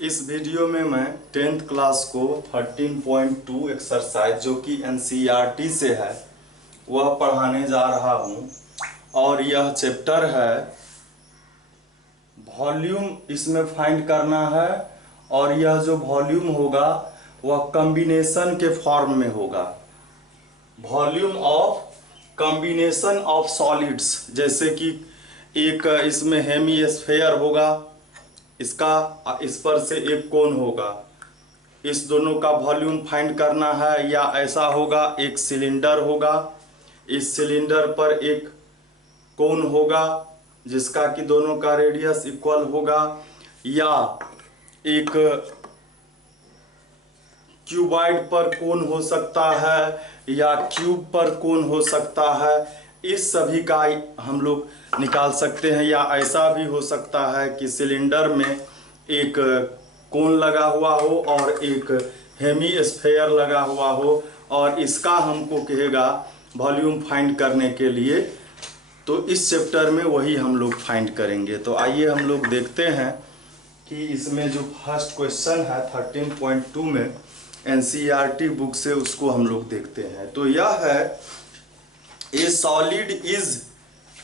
इस वीडियो में मैं 10th क्लास को 13.2 एक्सरसाइज जो कि एनसीईआरटी से है वह पढ़ाने जा रहा हूँ। और यह चैप्टर है वॉल्यूम, इसमें फाइंड करना है। और यह जो वॉल्यूम होगा वह कॉम्बिनेशन के फॉर्म में होगा। Volume of combination of solids, जैसे कि एक इसमें हेमीस्फेयर होगा, इसका इस पर से एक कोन होगा, इस दोनों का वॉल्यूम फाइंड करना है। या ऐसा होगा, एक सिलेंडर होगा, इस सिलेंडर पर एक कोन होगा जिसका कि दोनों का रेडियस इक्वल होगा। या एक क्यूबॉइड पर कोन हो सकता है या क्यूब पर कोन हो सकता है। इस सभी का हम लोग निकाल सकते हैं। या ऐसा भी हो सकता है कि सिलेंडर में एक कोन लगा हुआ हो और एक हेमीस्फेयर लगा हुआ हो, और इसका हमको कहेगा वॉल्यूम फाइंड करने के लिए। तो इस चैप्टर में वही हम लोग फाइंड करेंगे। तो आइए हम लोग देखते हैं कि इसमें जो फर्स्ट क्वेश्चन है 13.2 में एनसीईआरटी बुक से, उसको हम लोग देखते हैं। तो यह है, a solid is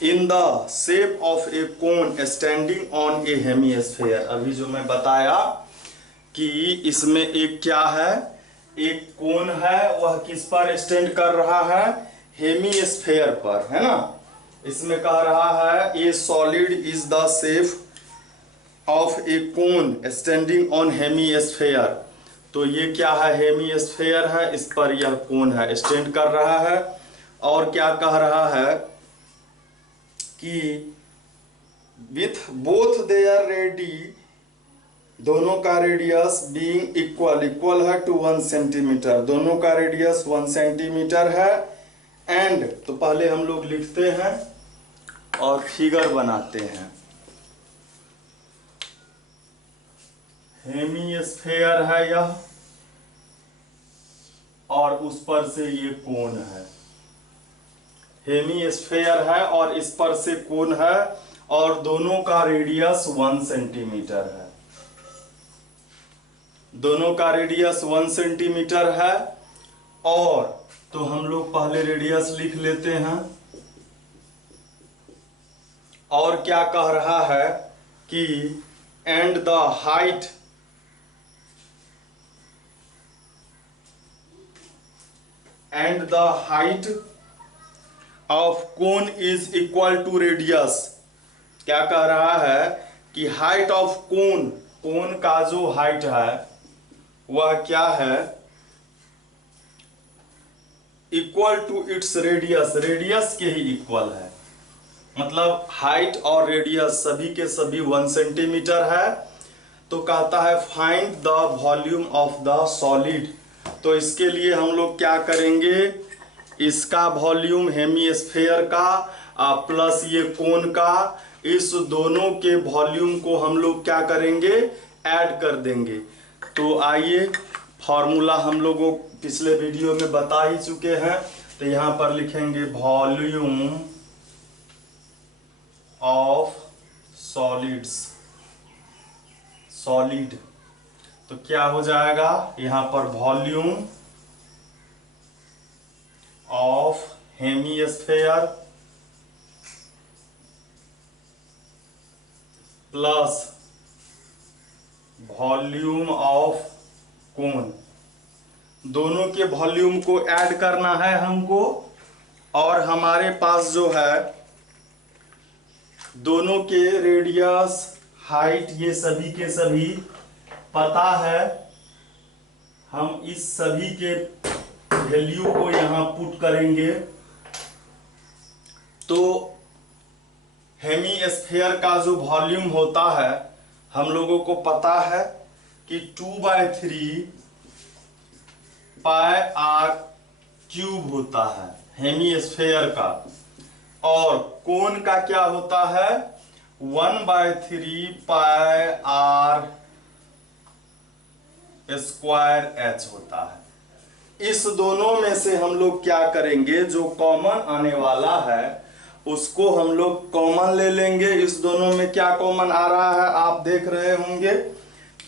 in the shape of A cone standing on A hemisphere. अभी जो मैं बताया कि इसमें एक क्या है, एक कोन है, वह किस पर स्टैंड कर रहा है, हेमीस्फेयर पर, है ना। इसमें कह रहा है a solid is the shape of A cone standing on hemisphere. तो ये क्या है, हेमीस्फेयर है, इस पर यह कोन है, स्टैंड कर रहा है। और क्या कह रहा है कि विथ बोथ देयर रेडी, दोनों का रेडियस बीइंग इक्वल, इक्वल है टू 1 सेंटीमीटर, दोनों का रेडियस 1 सेंटीमीटर है। एंड तो पहले हम लोग लिखते हैं और फिगर बनाते हैं। हेमीस्फेयर है यह, और उस पर से ये कोन है। हेमीस्फेयर है और इस पर से कोन है, और दोनों का रेडियस 1 सेंटीमीटर है। दोनों का रेडियस 1 सेंटीमीटर है। और तो हम लोग पहले रेडियस लिख लेते हैं। और क्या कह रहा है कि and the height, and the height of cone is equal to radius. क्या कह रहा है कि हाइट ऑफ कोन, कोन का जो हाइट है वह क्या है, equal to its radius, radius के ही इक्वल है। मतलब हाइट और रेडियस सभी के सभी 1 सेंटीमीटर है। तो कहता है find the volume of the solid. तो इसके लिए हम लोग क्या करेंगे, इसका वॉल्यूम हेमीस्फेयर का प्लस ये कोन का, इस दोनों के वॉल्यूम को हम लोग क्या करेंगे, ऐड कर देंगे। तो आइए, फॉर्मूला हम लोगों पिछले वीडियो में बता ही चुके हैं। तो यहां पर लिखेंगे वॉल्यूम ऑफ सॉलिड्स, सॉलिड। तो क्या हो जाएगा, यहां पर volume of hemisphere plus volume of cone, दोनों के वॉल्यूम को ऐड करना है हमको। और हमारे पास जो है दोनों के रेडियस, हाइट, ये सभी के सभी पता है। हम इस सभी के वैल्यू को यहां पुट करेंगे। तो हेमीस्फेयर का जो वॉल्यूम होता है हम लोगों को पता है कि 2/3 पाई आर क्यूब होता है हेमीस्फेयर का। और कोन का क्या होता है, 1/3 पाई आर स्क्वायर एच होता है। इस दोनों में से हम लोग क्या करेंगे, जो कॉमन आने वाला है उसको हम लोग कॉमन ले लेंगे। इस दोनों में क्या कॉमन आ रहा है आप देख रहे होंगे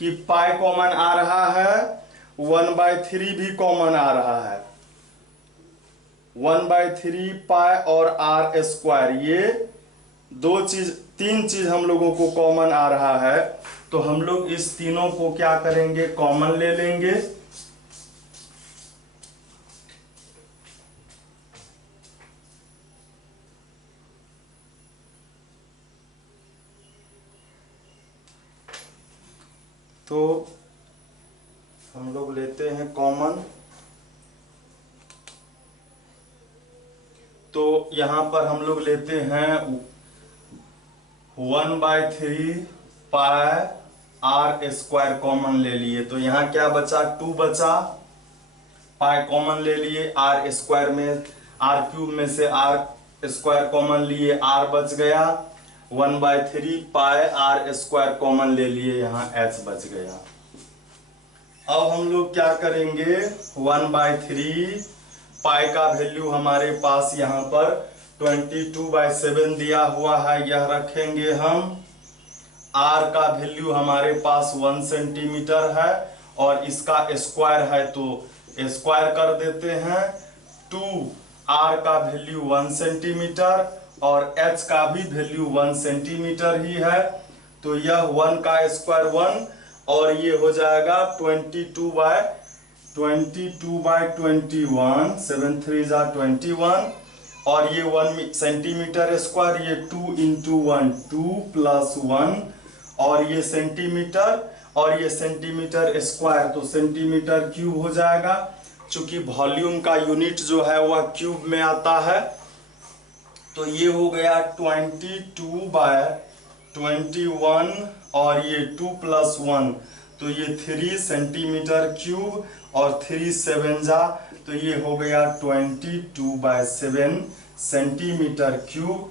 कि पाई कॉमन आ रहा है, 1/3 भी कॉमन आ रहा है। 1/3 पाई और आर स्क्वायर, ये तीन चीज हम लोगों को कॉमन आ रहा है। तो हम लोग इस तीनों को क्या करेंगे, कॉमन ले लेंगे। तो हम लोग लेते हैं कॉमन। तो यहां पर हम लोग लेते हैं 1/3 पाई आर स्क्वायर कॉमन ले लिए। तो यहाँ क्या बचा, 2 बचा। पाई कॉमन ले लिए, आर स्क्वायर में, आर क्यूब में से आर स्क्वायर कॉमन लिए, आर बच गया। 1/3 पाई आर स्क्वायर कॉमन ले लिए, यहाँ एच बच गया। अब हम लोग क्या करेंगे, 1/3 पाई का वैल्यू हमारे पास यहाँ पर 22/7 दिया हुआ है, यह रखेंगे हम। आर का वैल्यू हमारे पास 1 सेंटीमीटर है और इसका स्क्वायर है तो स्क्वायर कर देते हैं। 2 आर का वैल्यू 1 सेंटीमीटर और एच का भी वैल्यू 1 सेंटीमीटर ही है। तो यह 1 का स्क्वायर 1 और ये हो जाएगा 22/21, 7 3 21 और ये 1 सेंटीमीटर स्क्वायर, ये 2 × 1 2 + 1 और ये सेंटीमीटर और ये सेंटीमीटर स्क्वायर, तो सेंटीमीटर क्यूब हो जाएगा। चूंकि वॉल्यूम का यूनिट जो है वह क्यूब में आता है। तो ये हो गया 22/21 और ये 2 + 1 तो ये 3 सेंटीमीटर क्यूब और 3 7 जा तो ये हो गया 22/7 सेंटीमीटर क्यूब।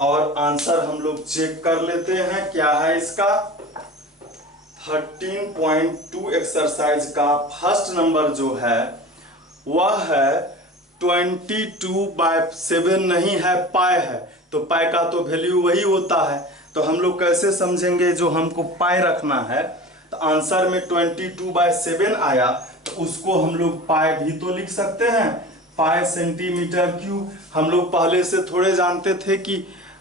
और आंसर हम लोग चेक कर लेते हैं क्या है इसका। 13.2 एक्सरसाइज का फर्स्ट नंबर जो है वह है 22/7 नहीं है, पाई है। तो पाई का तो वैल्यू वही होता है। तो हम लोग कैसे समझेंगे, जो हमको पाई रखना है तो आंसर में 22/7 आया तो उसको हम लोग पाई भी तो लिख सकते हैं, पाई सेंटीमीटर क्यूब। हम लोग पहले से थोड़े जानते थे कि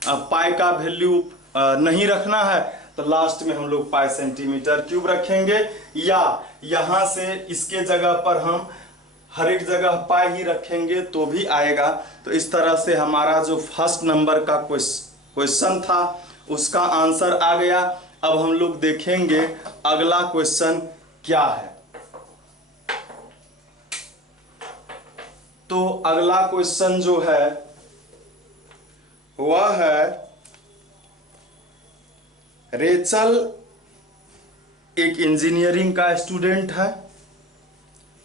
पाई का वैल्यू नहीं रखना है तो लास्ट में हम लोग पाई सेंटीमीटर क्यूब रखेंगे, या यहां से इसके जगह पर हम हर एक जगह पाई ही रखेंगे तो भी आएगा। तो इस तरह से हमारा जो फर्स्ट नंबर का क्वेश्चन था उसका आंसर आ गया। अब हम लोग देखेंगे अगला क्वेश्चन क्या है। तो अगला क्वेश्चन जो है वह है, रेचल एक इंजीनियरिंग का स्टूडेंट है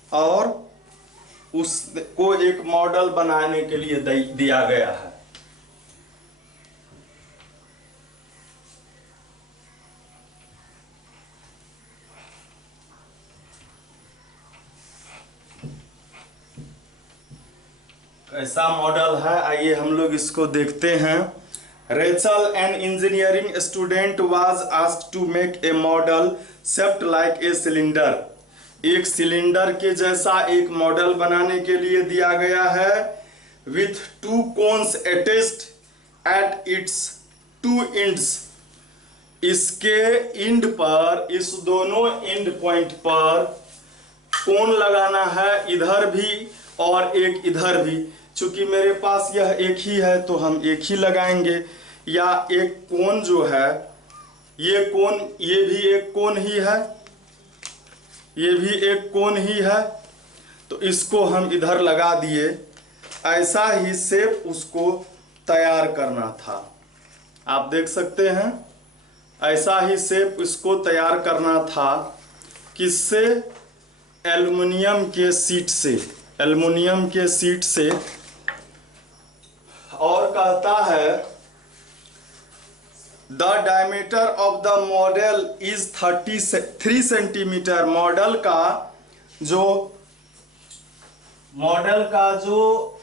और उसको एक मॉडल बनाने के लिए दिया गया है। ऐसा मॉडल है, आइए हम लोग इसको देखते हैं। Rachel an engineering student was asked to make a model shaped like a cylinder. एक सिलेंडर के जैसा एक मॉडल बनाने के लिए दिया गया है। With 2 cones attached at its 2 ends. इसके एंड पर, इस दोनों एंड पॉइंट पर कोन लगाना है, इधर भी और एक इधर भी। चूंकि मेरे पास यह एक ही है तो हम एक ही लगाएंगे। या एक कोन जो है, ये कोन, ये भी एक कोन ही है, ये भी एक कोन ही है, तो इसको हम इधर लगा दिए। ऐसा ही शेप उसको तैयार करना था, आप देख सकते हैं। ऐसा ही शेप इसको तैयार करना था, किससे, एल्युमिनियम के शीट से, एल्युमिनियम के शीट से। और कहता है the diameter of the model is 33 centimetre. Model का जो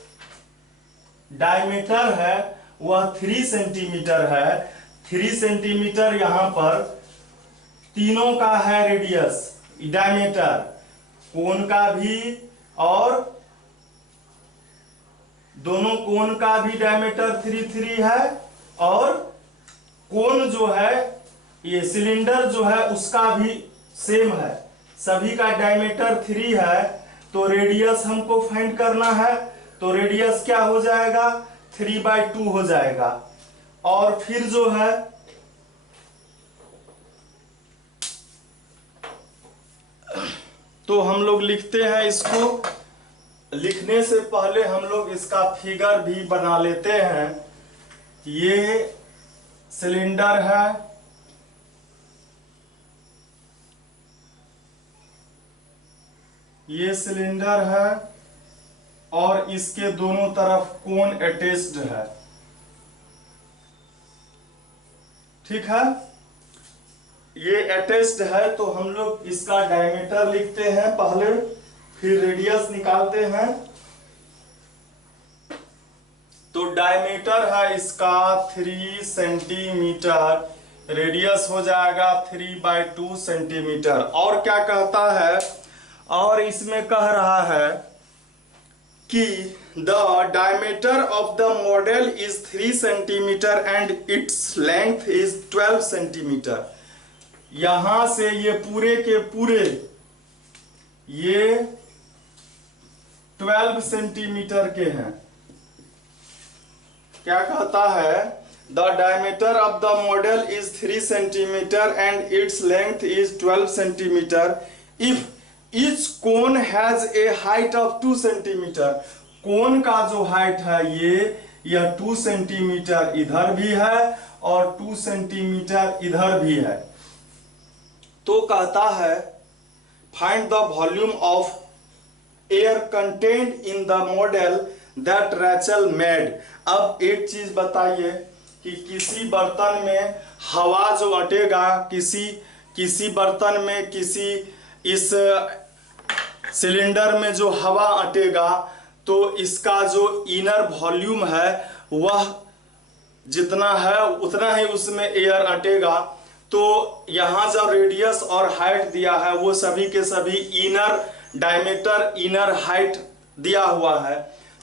डायमीटर है वह 3 सेंटीमीटर है। 3 सेंटीमीटर यहाँ पर तीनों का है रेडियस डायमीटर, कोन का भी और दोनों कोन का भी डायमीटर 3 है, और कोन जो है ये सिलेंडर जो है उसका भी सेम है, सभी का डायमीटर 3 है। तो रेडियस हमको फाइंड करना है, तो रेडियस क्या हो जाएगा 3/2 हो जाएगा। और फिर जो है तो हम लोग लिखते हैं, इसको लिखने से पहले हम लोग इसका फिगर भी बना लेते हैं। ये सिलेंडर है, ये सिलेंडर है और इसके दोनों तरफ कोन अटैच्ड है, ठीक है। ये अटैच्ड है तो हम लोग इसका डायमीटर लिखते हैं पहले, फिर रेडियस निकालते हैं। तो डायमीटर है इसका 3 सेंटीमीटर, रेडियस हो जाएगा 3/2 सेंटीमीटर। और क्या कहता है, और इसमें कह रहा है कि the diameter of the model is 3 centimetre and its length is 12 centimetre. यहां से ये पूरे के पूरे ये 12 सेंटीमीटर के हैं। क्या कहता है, the diameter of the model is 3 centimetre and its length is 12 centimetre if each cone has a height of 2 centimetre. Cone का जो हाइट है यह 2 सेंटीमीटर इधर भी है और 2 सेंटीमीटर इधर भी है। तो कहता है find the volume of air content in the model that Rachel made. अब एक चीज बताइए कि किसी बर्तन में हवा जो अटेगा, किसी बर्तन में, किसी इस सिलेंडर में जो हवा अटेगा, तो इसका जो इनर वॉल्यूम है वह जितना है उतना ही उसमें एयर अटेगा। तो यहाँ जो रेडियस और हाइट दिया है वो सभी के सभी इनर डायमीटर, इनर हाइट दिया हुआ है।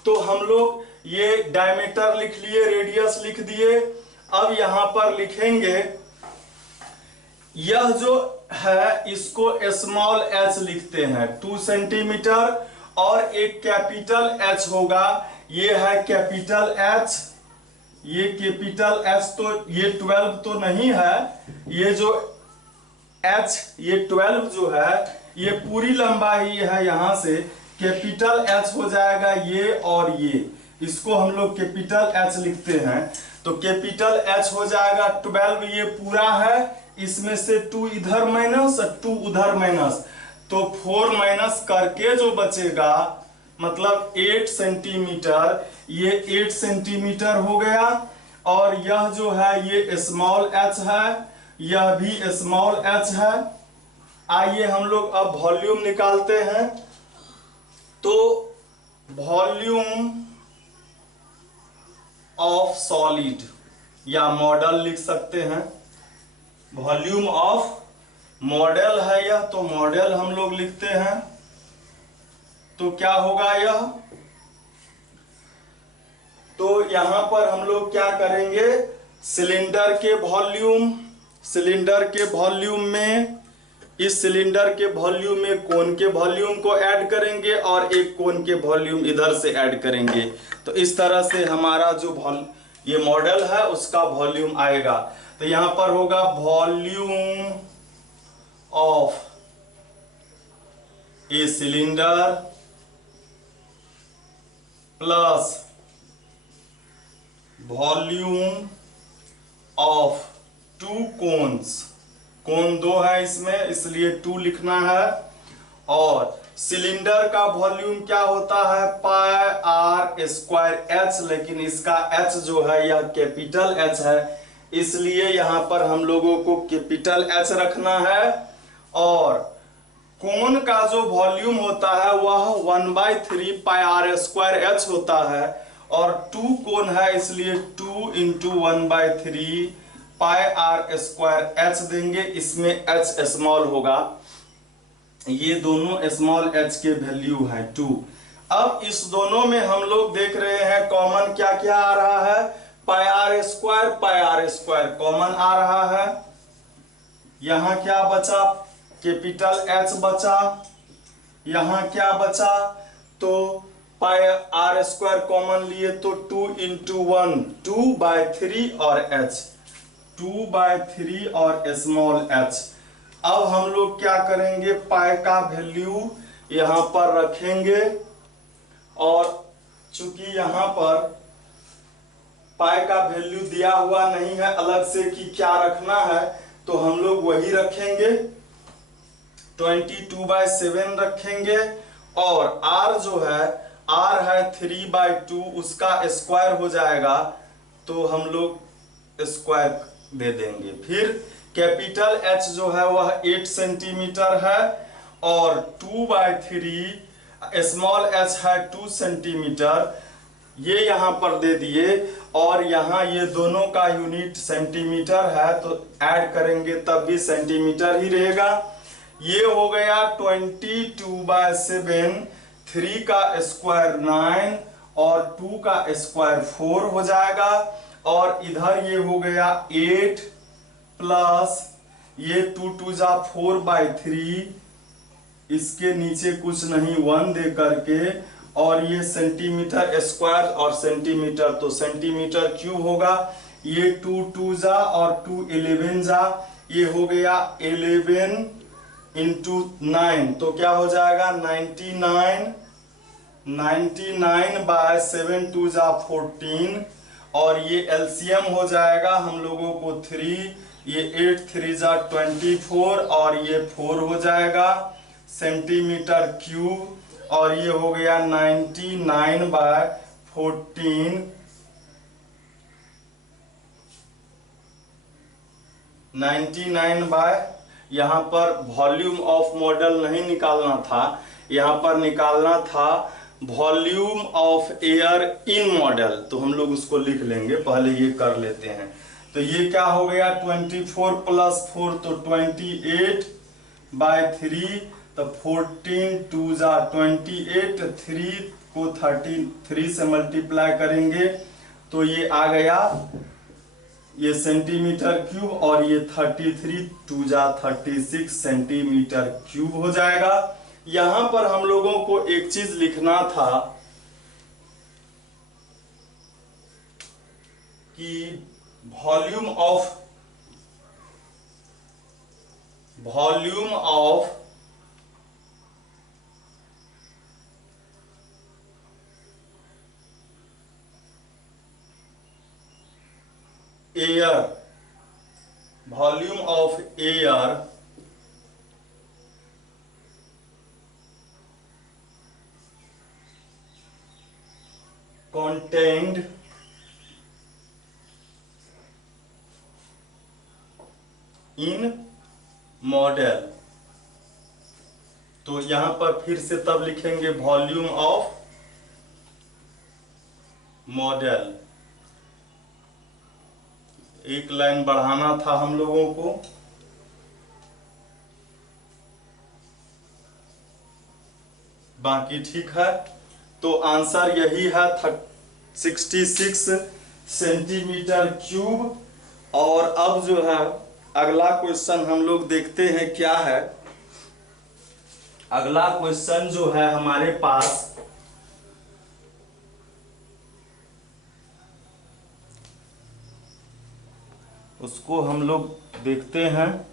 तो हम लोग ये डायमीटर लिख लिए, रेडियस लिख दिए। अब यहाँ पर लिखेंगे, यह जो है इसको स्मॉल एच लिखते हैं 2 सेंटीमीटर, और एक कैपिटल एच होगा, ये है कैपिटल एच, ये कैपिटल एच। तो ये 12 तो नहीं है, ये जो एच ये 12 जो है ये पूरी लंबाई है, यहां से कैपिटल एच हो जाएगा ये और ये, इसको हम लोग कैपिटल एच लिखते हैं। तो कैपिटल एच हो जाएगा 12, ये पूरा है, इसमें से 2 इधर माइनस 2 उधर माइनस, तो 4 माइनस करके जो बचेगा मतलब 8 सेंटीमीटर, ये 8 सेंटीमीटर हो गया। और यह जो है ये स्मॉल एच है, यह भी स्मॉल एच है। आइए हम लोग अब वॉल्यूम निकालते हैं। तो वॉल्यूम ऑफ सॉलिड या मॉडल लिख सकते हैं, वॉल्यूम ऑफ मॉडल है यह, तो मॉडल हम लोग लिखते हैं। तो क्या होगा यह, तो यहां पर हम लोग क्या करेंगे, सिलेंडर के वॉल्यूम में, इस सिलेंडर के वॉल्यूम में कोन के वॉल्यूम को ऐड करेंगे और एक कोन के वॉल्यूम इधर से ऐड करेंगे। तो इस तरह से हमारा जो ये मॉडल है उसका वॉल्यूम आएगा। तो यहां पर होगा volume of a cylinder plus volume of 2 cones, cone 2 है इसमें इसलिए 2 लिखना है। और सिलेंडर का वॉल्यूम क्या होता है πr²h, लेकिन इसका h जो है यह कैपिटल H है, इसलिए यहां पर हम लोगों को कैपिटल H रखना है। और कोन का जो वॉल्यूम होता है वह 1/3 πr² होता है, और 2 कोन है इसलिए 2 × 1/3 पाई आर स्क्वायर एच देंगे, इसमें एच स्मॉल होगा, ये दोनों स्मॉल एच के वैल्यू हैं 2। अब इस दोनों में हम लोग देख रहे हैं कॉमन क्या क्या आ रहा है, पाई आर स्क्वायर कॉमन आ रहा है। यहां क्या बचा, कैपिटल एच बचा, यहां क्या बचा, तो पाई आर स्क्वायर कॉमन लिए तो 2 इंटू 1 2/3 और h 2/3 और स्मॉल h। अब हम लोग क्या करेंगे, पाई का वैल्यू यहां पर रखेंगे, और चूंकि यहां पर पाई का वैल्यू दिया हुआ नहीं है अलग से कि क्या रखना है, तो हम लोग वही रखेंगे 22/7 रखेंगे। और r जो है, r है 3/2, उसका स्क्वायर हो जाएगा तो हम लोग स्क्वायर दे देंगे। फिर कैपिटल H जो है वह 8 सेंटीमीटर है, और 2/3 स्मॉल h है 2 सेंटीमीटर, ये यहां पर दे दिए। और यहां ये दोनों का यूनिट सेंटीमीटर है, तो ऐड करेंगे तब भी सेंटीमीटर ही रहेगा। ये हो गया 22/7, 3 का स्क्वायर 9 और 2 का स्क्वायर 4 हो जाएगा। और इधर ये हो गया 8 प्लस ये 2 2 जा 4/3, इसके नीचे कुछ नहीं 1 दे करके, और ये सेंटीमीटर स्क्वायर और सेंटीमीटर, तो सेंटीमीटर क्यूब होगा। ये 2 2 जा और 2 11 जा, ये हो गया 11 इंटू 9, तो क्या हो जाएगा 99/7 2 जा 14, और ये एलसीएम हो जाएगा हम लोगों को 3, ये 8 3 जा 24, और ये 4 हो जाएगा सेंटीमीटर क्यूब, और ये हो गया 99/14, 99 यहाँ पर वॉल्यूम ऑफ मॉडल नहीं निकालना था, यहाँ पर निकालना था volume of air in model, तो हम लोग उसको लिख लेंगे, पहले ये कर लेते हैं। तो ये क्या हो गया 24 + 4 तो 28/3, तो 14 2 जा 28, 3 को 33 से मल्टीप्लाई करेंगे तो ये आ गया ये सेंटीमीटर क्यूब, और ये 33 2 जा 36 सेंटीमीटर क्यूब हो जाएगा। यहां पर हम लोगों को एक चीज लिखना था कि volume of air, volume of air contained in model, तो यहां पर फिर से तब लिखेंगे वॉल्यूम ऑफ मॉडल, एक लाइन बढ़ाना था हम लोगों को। बाकी ठीक है, तो आंसर यही है 66 सेंटीमीटर क्यूब। और अब जो है अगला क्वेश्चन हम लोग देखते हैं क्या है। अगला क्वेश्चन जो है हमारे पास उसको हम लोग देखते हैं।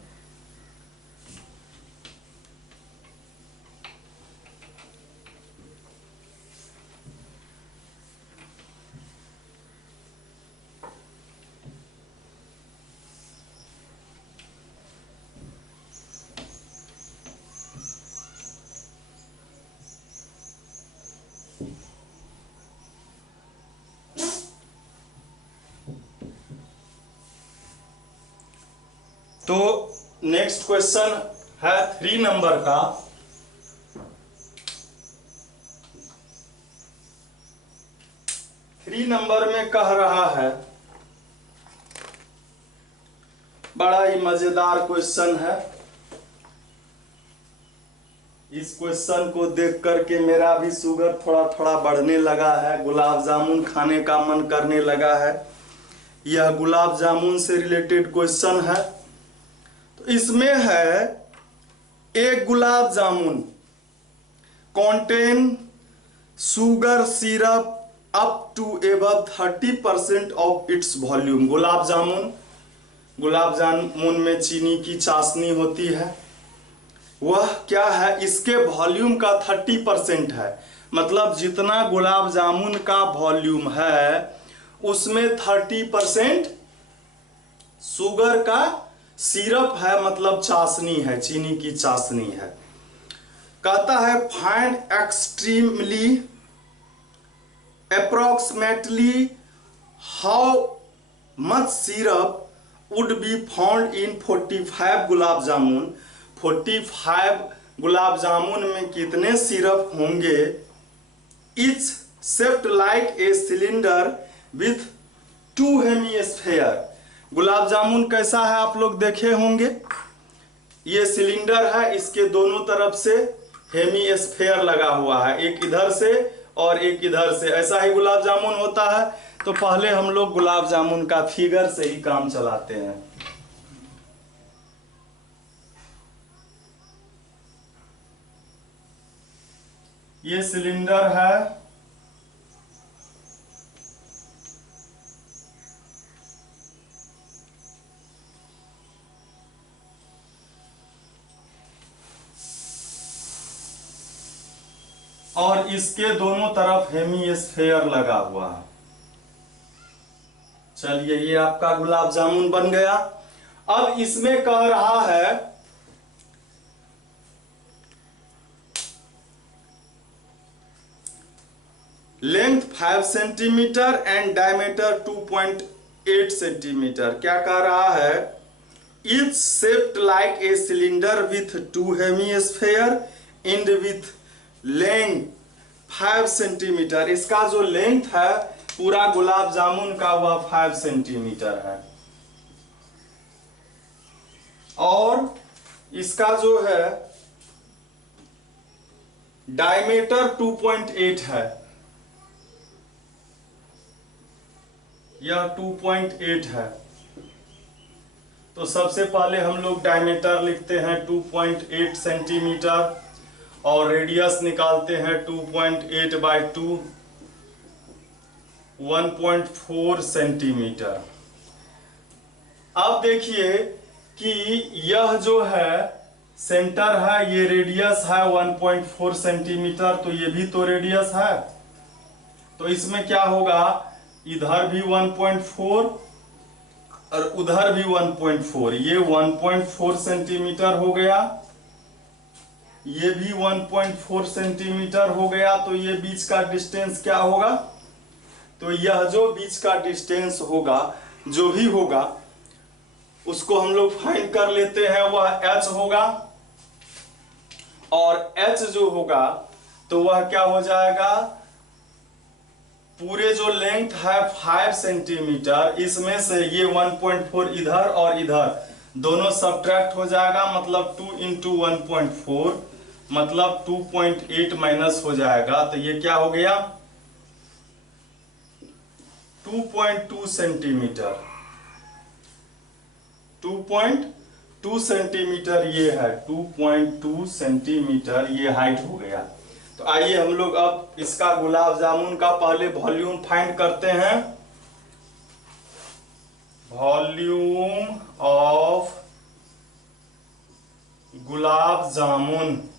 तो नेक्स्ट क्वेश्चन है 3 नंबर का। थ्री नंबर में कह रहा है बड़ा ही मजेदार क्वेश्चन है। इस क्वेश्चन को देख करके मेरा भी शुगर थोड़ा थोड़ा बढ़ने लगा है, गुलाब जामुन खाने का मन करने लगा है। यह गुलाब जामुन से रिलेटेड क्वेश्चन है। तो इसमें है, एक gulab jamun contain sugar syrup up to above 30% of its volume। गुलाब जामुन में चीनी की चाशनी होती है, वह क्या है, इसके वॉल्यूम का 30% है। मतलब जितना गुलाब जामुन का वॉल्यूम है उसमें 30% शुगर का सिरप है, मतलब चाशनी है, चीनी की चाशनी है। कहता है find extremely approximately how much syrup would be found in 45 gulab jamun. 45 gulab jamun में कितने सिरप होंगे। Each shaped like a cylinder with 2 hemisphere. Gulab jamun कैसा है आप लोग देखे होंगे। ये सिलेंडर है, इसके दोनों तरफ से हेमिस्फेयर लगा हुआ है, एक इधर से और एक इधर से। ऐसा ही गुलाब जामुन होता है। तो पहले हम लोग गुलाब जामुन का फिगर से ही काम चलाते हैं। ये सिलेंडर है, और इसके दोनों तरफ हेमिस्फेयर लगा हुआ है। चलिए, ये आपका गुलाब जामुन बन गया। अब इसमें कह रहा है length 5 centimetre and diameter 2.8 centimetre. क्या कह रहा है, is shaped like a cylinder with 2 hemisphere and with length 5 centimetre. इसका जो लेंथ है पूरा गुलाब जामुन का वह 5 सेंटीमीटर है, और इसका जो है डायमीटर 2.8 है। यह 2.8 है। तो सबसे पहले हम लोग डायमीटर लिखते हैं 2.8 सेंटीमीटर, और रेडियस निकालते हैं 2.8/2, 1.4 सेंटीमीटर। अब देखिए कि यह जो है सेंटर है, ये रेडियस है 1.4 सेंटीमीटर, तो ये भी तो रेडियस है। तो इसमें क्या होगा, इधर भी 1.4 और उधर भी 1.4, ये 1.4 सेंटीमीटर हो गया, ये भी 1.4 सेंटीमीटर हो गया। तो ये बीच का डिस्टेंस क्या होगा, तो यह जो बीच का डिस्टेंस होगा, जो भी होगा उसको हम लोग फाइंड कर लेते हैं। वह h होगा, और h जो होगा तो वह क्या हो जाएगा, पूरे जो लेंथ है 5 सेंटीमीटर, इसमें से ये 1.4 इधर और इधर दोनों सब्ट्रैक्ट हो जाएगा, मतलब 2 × 1.4 मतलब 2.8 माइनस हो जाएगा। तो ये क्या हो गया, 2.2 सेंटीमीटर। 2.2 सेंटीमीटर ये है, 2.2 सेंटीमीटर ये हाइट हो गया। तो आइए हम लोग अब इसका गुलाब जामुन का पहले वॉल्यूम फाइंड करते हैं। Volume of gulab jamun,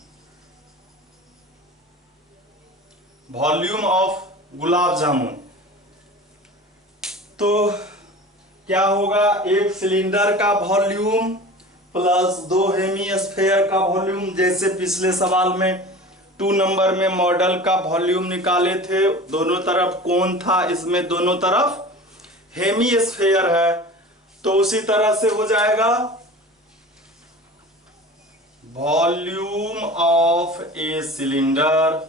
volume of gulab jamun. तो क्या होगा, एक सिलेंडर का वॉल्यूम प्लस 2 हेमिस्फेयर का वॉल्यूम, जैसे पिछले सवाल में 2 नंबर में मॉडल का वॉल्यूम निकाले थे, दोनों तरफ कोन था, इसमें दोनों तरफ हेमिस्फेयर है। तो उसी तरह से हो जाएगा volume of a cylinder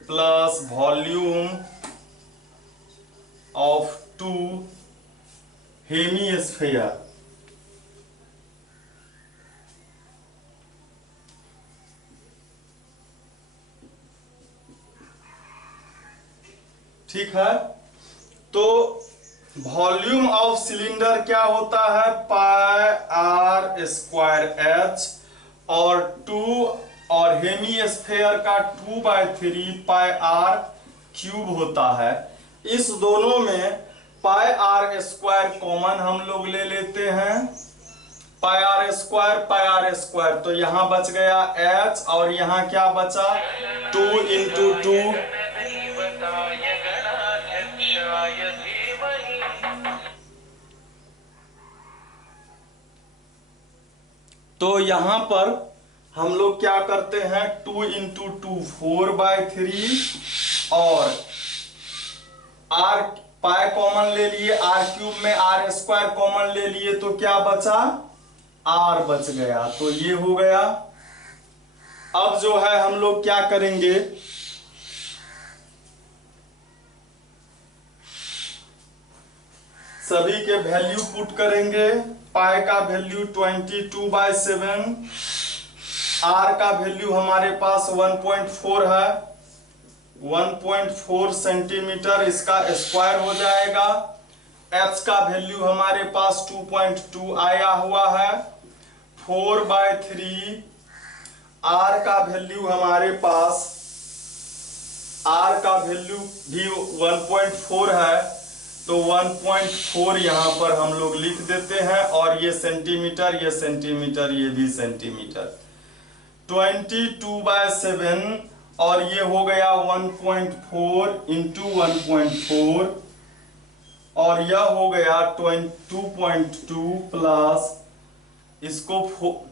plus volume of 2 hemisphere. ठीक है, तो वॉल्यूम ऑफ सिलेंडर क्या होता है, पाई आर स्क्वायर एच, और 2 और हेमिस्फेयर का 2/3 पाई आर क्यूब होता है। इस दोनों में पाई आर स्क्वायर कॉमन हम लोग ले लेते हैं, पाई आर स्क्वायर, तो यहां बच गया h, और यहां क्या बचा 2 × 2। तो यहां पर हम लोग क्या करते हैं, 2 × 2 4/3, और आर पाई कॉमन ले लिए, आर क्यूब में आर स्क्वायर कॉमन ले लिए, तो क्या बचा, आर बच गया। तो ये हो गया। अब जो है हम लोग क्या करेंगे, सभी के वैल्यू पुट करेंगे। पाई का वैल्यू 22/7, आर का वैल्यू हमारे पास 1.4 है, 1.4 सेंटीमीटर, इसका स्क्वायर हो जाएगा। एच का वैल्यू हमारे पास 2.2 आया हुआ है, 4/3। आर का वैल्यू हमारे पास, आर का वैल्यू भी 1.4 है, तो 1.4 यहां पर हम लोग लिख देते हैं, और ये सेंटीमीटर, ये सेंटीमीटर, ये भी सेंटीमीटर। 22/7, और ये हो गया 1.4 × 1.4, और यह हो गया 2.2 प्लस, इसको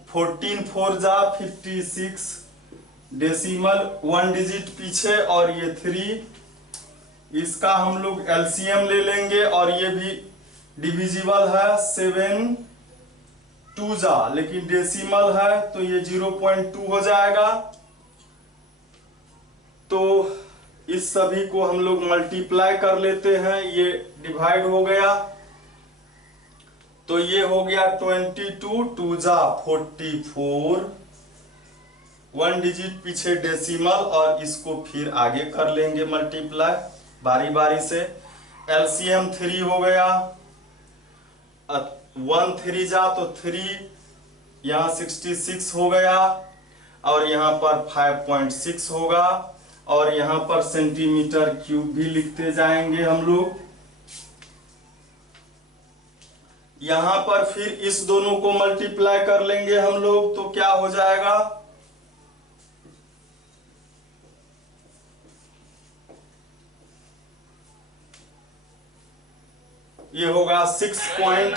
14 4 जा 56, डेसिमल 1 डिजिट पीछे, और ये 3, इसका हम लोग एलसीएम ले लेंगे, और ये भी डिविजिबल है, 7 2 जा, लेकिन डेसिमल है तो ये 0.2 हो जाएगा। तो इस सभी को हम लोग मल्टीप्लाई कर लेते हैं, ये डिवाइड हो गया, तो ये हो गया 22 2 जा 44, 1 डिजिट पीछे डेसिमल, और इसको फिर आगे कर लेंगे मल्टीप्लाई बारी बारी से। एलसीएम 3 हो गया, 1 3 जा तो 3, यहाँ 66 हो गया, और यहाँ पर 5.6 होगा, और यहाँ पर सेंटीमीटर क्यूब भी लिखते जाएंगे हम लोग। यहाँ पर फिर इस दोनों को मल्टीप्लाई कर लेंगे हम लोग, तो क्या हो जाएगा, ये होगा 6 पॉइंट,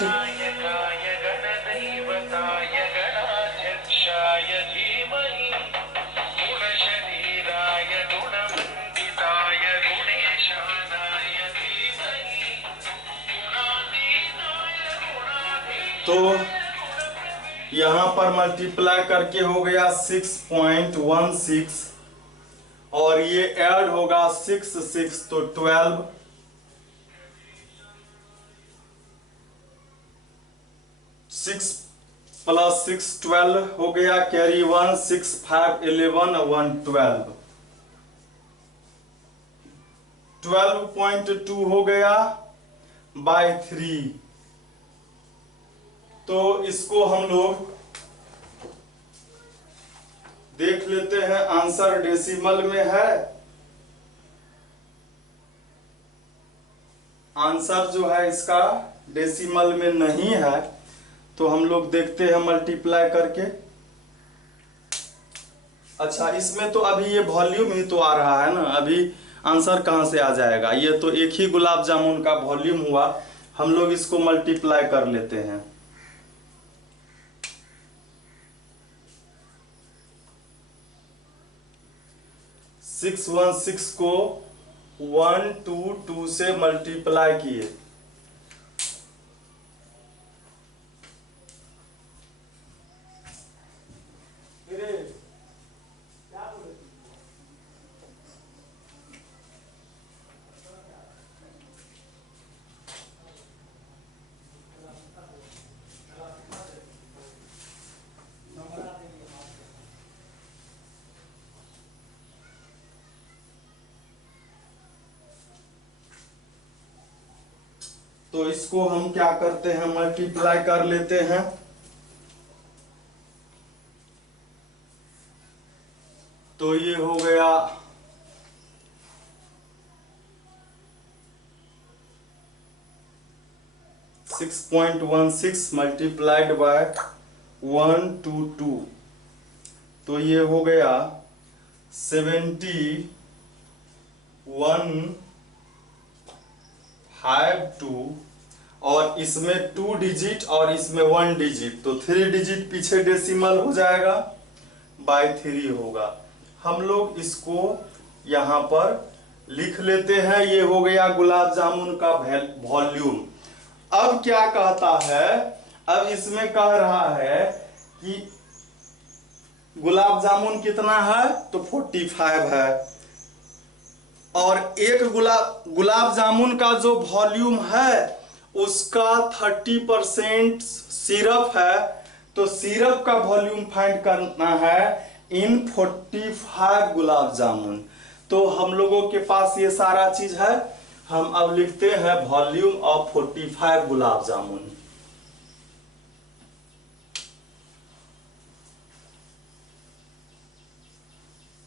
तो यहां पर मल्टीप्लाई करके हो गया 6.16, और ये ऐड होगा 6 6, तो 12, 6 + 6 12 हो गया, कैरी 1, 6 5 11, 1 12, 12.2 हो गया बाय 3। तो इसको हम लोग देख लेते हैं, आंसर डेसिमल में है, आंसर जो है इसका डेसिमल में नहीं है, तो हम लोग देखते हैं मल्टीप्लाई करके। अच्छा, इसमें तो अभी ये वॉल्यूम ही तो आ रहा है ना, अभी आंसर कहां से आ जाएगा, ये तो एक ही गुलाब जामुन का वॉल्यूम हुआ, हम लोग इसको मल्टीप्लाई कर लेते हैं। सिक्स 6 को 1 2 2 से मल्टीप्लाई किए, तो इसको हम क्या करते हैं, मल्टीप्लाई कर लेते हैं। तो ये हो गया 6.16 मल्टीप्लाइड बाय 122, तो ये हो गया 7152, और इसमें 2 डिजिट और इसमें 1 डिजिट, तो 3 डिजिट पीछे डेसिमल हो जाएगा, बाय 3 होगा। हम लोग इसको यहाँ पर लिख लेते हैं। ये हो गया गुलाब जामुन का वॉल्यूम। अब क्या कहता है, अब इसमें कह रहा है कि गुलाब जामुन कितना है, तो 45 है, और एक गुलाब जामुन का जो वॉल्यूम है उसका 30% सिरप है, तो सिरप का वॉल्यूम फाइंड करना है इन 45 गुलाब जामुन। तो हम लोगों के पास ये सारा चीज है। हम अब लिखते हैं volume of 45 gulab jamun.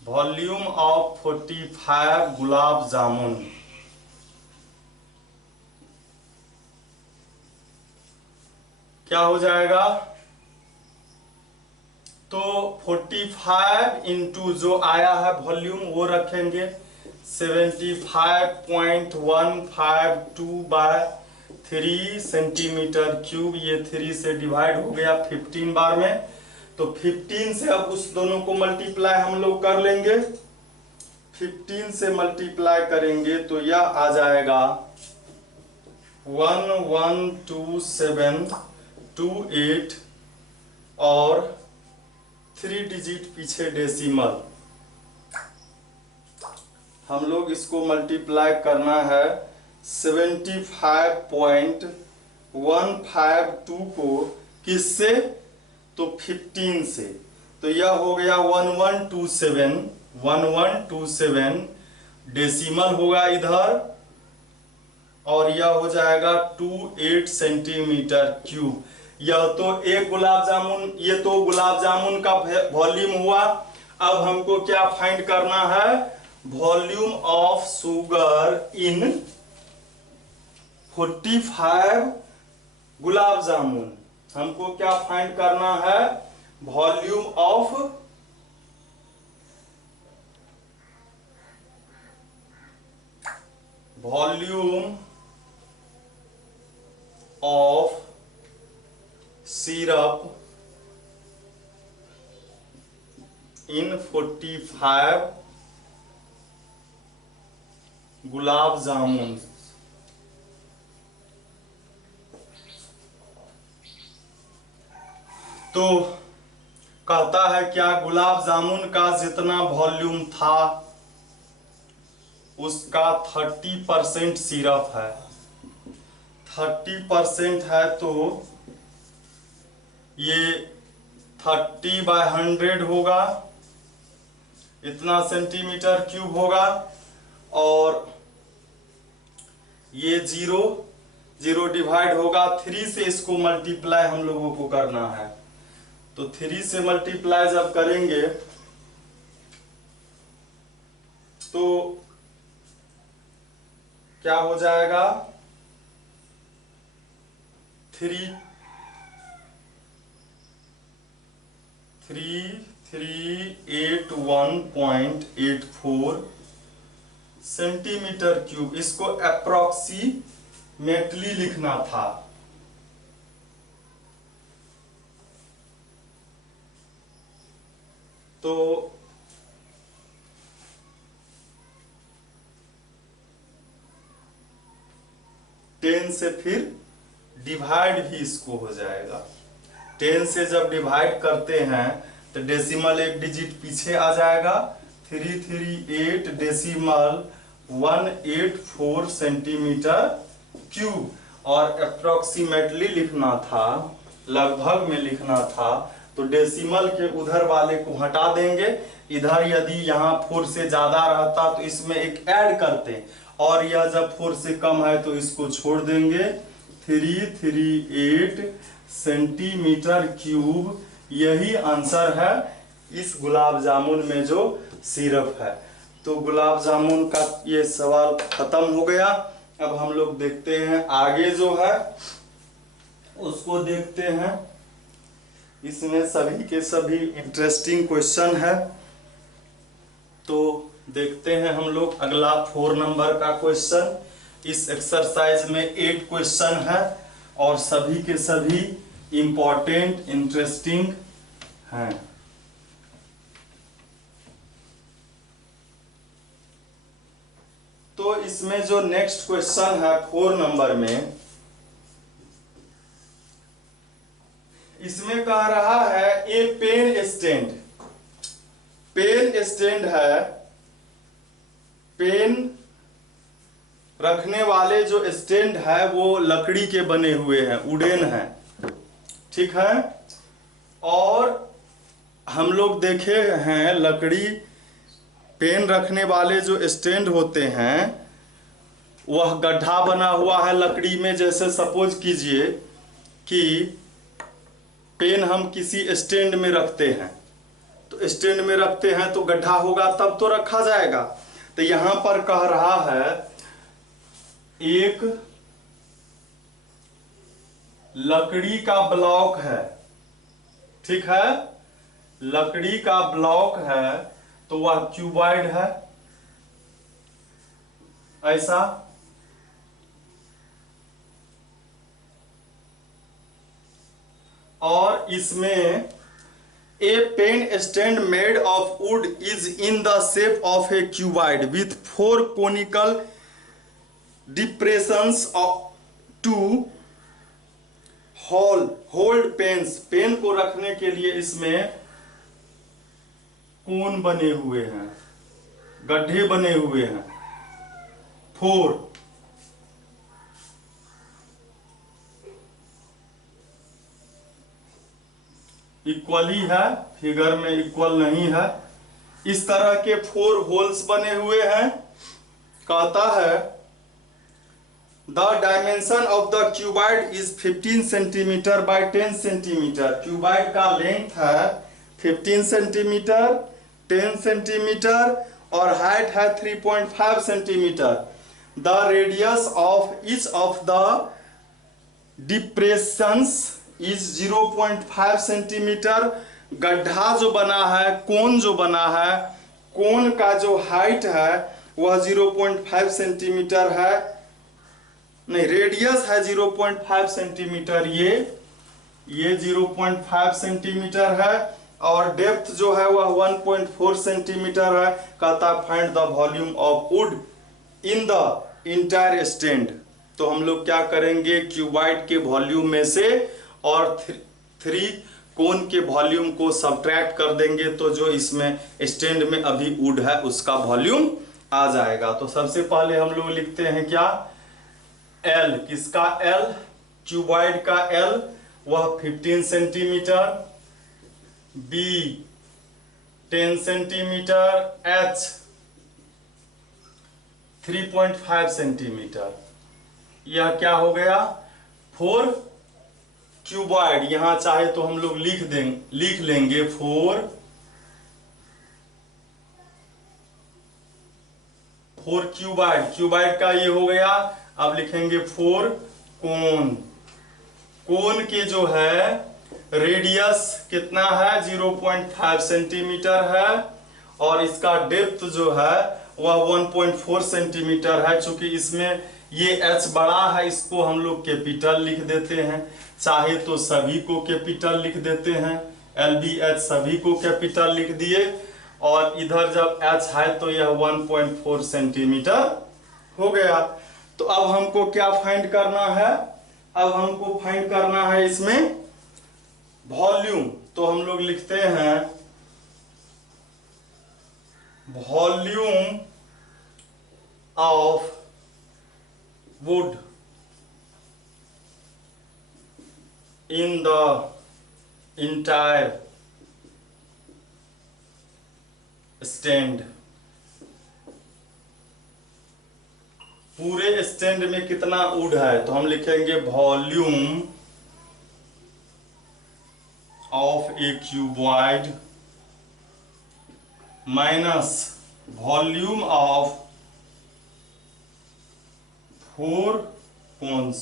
Volume of 45 gulab जामुन। क्या हो जाएगा, तो 45 इंटू जो आया है वॉल्यूम वो रखेंगे 75.152 बाय 3 सेंटीमीटर क्यूब। ये 3 से डिवाइड हो गया 15 बार में, तो 15 से अब उस दोनों को मल्टीप्लाई हम लोग कर लेंगे। 15 से मल्टीप्लाई करेंगे तो यह आ जाएगा 112728 और 3 डिजिट पीछे डेसिमल। हम लोग इसको मल्टीप्लाई करना है 75.152 को किससे, तो 15 से, तो यह हो गया 1127 डेसिमल होगा इधर, और यह हो जाएगा 28 सेंटीमीटर क्यूब। यह तो एक गुलाब जामुन, ये तो गुलाब जामुन का वॉल्यूम हुआ। अब हमको क्या फाइंड करना है, volume of sugar in 45 gulab जामुन। हमको क्या फाइंड करना है, वॉल्यूम ऑफ सिरप इन 45 गुलाब जामुन। तो कहता है क्या, गुलाब जामुन का जितना वॉल्यूम था उसका 30% सिरप है। 30% है तो ये 30/100 होगा, इतना सेंटीमीटर क्यूब होगा, और ये 0 डिवाइड होगा 3 से, इसको मल्टीप्लाई हम लोगों को करना है। तो 3 से मल्टीप्लाई जब करेंगे तो क्या हो जाएगा, 3381.84 सेंटीमीटर क्यूब। इसको अप्रोक्सीमेटली लिखना था। तो टेन से फिर डिवाइड भी इसको हो जाएगा। 10 से जब डिवाइड करते हैं तो डेसिमल 1 डिजिट पीछे आ जाएगा, 338 डेसिमल 184 सेंटीमीटर क्यूब, और अप्रोक्सीमेटली लिखना था, लगभग में लिखना था, तो डेसिमल के उधर वाले को हटा देंगे। इधर यदि यहाँ 4 से ज्यादा रहता तो इसमें एक ऐड करते, और यह जब 4 से कम है तो इसको छोड़ देंगे, 338 सेंटीमीटर क्यूब, यही आंसर है इस गुलाब जामुन में जो सिरप है। तो गुलाब जामुन का ये सवाल खत्म हो गया। अब हम लोग देखते हैं आगे जो है उसको देखते हैं। इसमें सभी के सभी इंटरेस्टिंग क्वेश्चन है। तो देखते हैं हम लोग अगला 4 नंबर का क्वेश्चन। इस एक्सरसाइज में 8 क्वेश्चन है और सभी के सभी इंपॉर्टेंट इंटरेस्टिंग हैं। तो इसमें जो नेक्स्ट क्वेश्चन है 4 नंबर में, इसमें कह रहा है ए पेन स्टैंड। पेन स्टैंड है, पेन रखने वाले जो स्टैंड है वो लकड़ी के बने हुए हैं, वुडन है, ठीक है। और हम लोग देखे हैं लकड़ी, पेन रखने वाले जो स्टैंड होते हैं वह गड्ढा बना हुआ है लकड़ी में। जैसे सपोज कीजिए कि पेन हम किसी स्टैंड में रखते हैं, तो स्टैंड में रखते हैं तो गड्ढा होगा तब तो रखा जाएगा। तो यहां पर कह रहा है एक लकड़ी का ब्लॉक है, ठीक है, लकड़ी का ब्लॉक है तो वह क्यूबॉइड है, ऐसा। और इसमें a pen stand made of wood is in the shape of a cuboid with 4 conical depressions to hold pens. Pen को रखने के लिए इसमें कोन बने हुए हैं, गड्ढे बने हुए हैं 4। इक्वली है, फिगर में इक्वल नहीं है। इस तरह के 4 होल्स बने हुए हैं। कहता है the dimension of the cuboid is 15 centimetre bye 10 centimetre. Cuboid का लेंथ है 15 सेंटीमीटर, 10 सेंटीमीटर और हाइट है 3.5 centimetre. The radius of each of the depressions is 0.5 centimetre. गड्ढा जो बना है, कोन जो बना है, कोन का जो हाइट है वह 0.5 सेंटीमीटर है, नहीं रेडियस है 0.5 सेंटीमीटर, ये 0.5 सेंटीमीटर है और डेप्थ जो है वह 1.4 सेंटीमीटर है। कहता find the volume of would in the entire stand. तो हम लोग क्या करेंगे, क्यूबॉइड के वॉल्यूम में से और 3 कोन के वॉल्यूम को सब्ट्रैक्ट कर देंगे तो जो इसमें स्टैंड में अभी वुड है उसका वॉल्यूम आ जाएगा। तो सबसे पहले हम लोग लिखते हैं क्या, एल, किसका एल, क्यूबॉइड का एल वह 15 centimetre, B 10 centimetre, H 3.5 centimetre. यह क्या हो गया 4 क्यूबॉइड। यहां चाहे तो हम लोग लिख लेंगे 4 क्यूबॉइड। क्यूबॉइड का ये हो गया। अब लिखेंगे 4 कोन। कोन के जो है रेडियस कितना है 0.5 सेंटीमीटर है और इसका डेप्थ जो है वह 1.4 सेंटीमीटर है। चूंकि इसमें ये h बड़ा है इसको हम लोग कैपिटल लिख देते हैं, चाहे तो सभी को कैपिटल लिख देते हैं, LBH सभी को कैपिटल लिख दिए और इधर जब h है तो यह 1.4 सेंटीमीटर हो गया। तो अब हमको क्या फाइंड करना है, अब हमको फाइंड करना है इसमें वॉल्यूम। तो हम लोग लिखते हैं volume of wood in the entire stand। पूरे स्टैंड में कितना वुड है, तो हम लिखेंगे volume of a cuboid minus volume of 4 cones.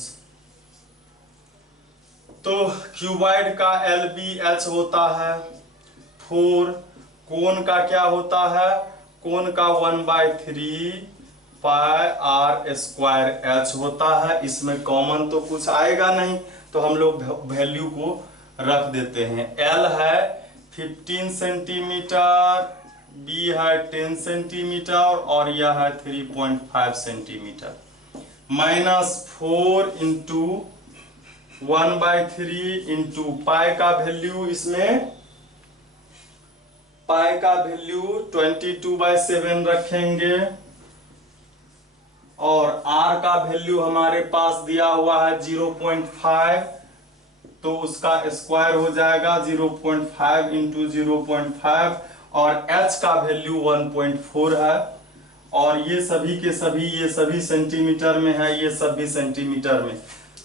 तो क्यूबॉइड का LBH होता है 4, कोन का क्या होता है, कोन का 1/3 पाई r स्क्वायर h होता है। इसमें कॉमन तो कुछ आएगा नहीं, तो हम लोग वैल्यू को रख देते हैं। L है 15 सेंटीमीटर, B है 10 सेंटीमीटर और यह है 3.5 centimetre, minus 4 into 1/3 into pi का वैल्यू, इसमें पाई का वैल्यू 22/7 रखेंगे और r का वैल्यू हमारे पास दिया हुआ है 0.5, तो उसका स्क्वायर हो जाएगा 0.5 इंटू 0.5 और h का वैल्यू 1.4 है। और ये सभी के सभी, ये सभी सेंटीमीटर में है, ये सभी सेंटीमीटर में,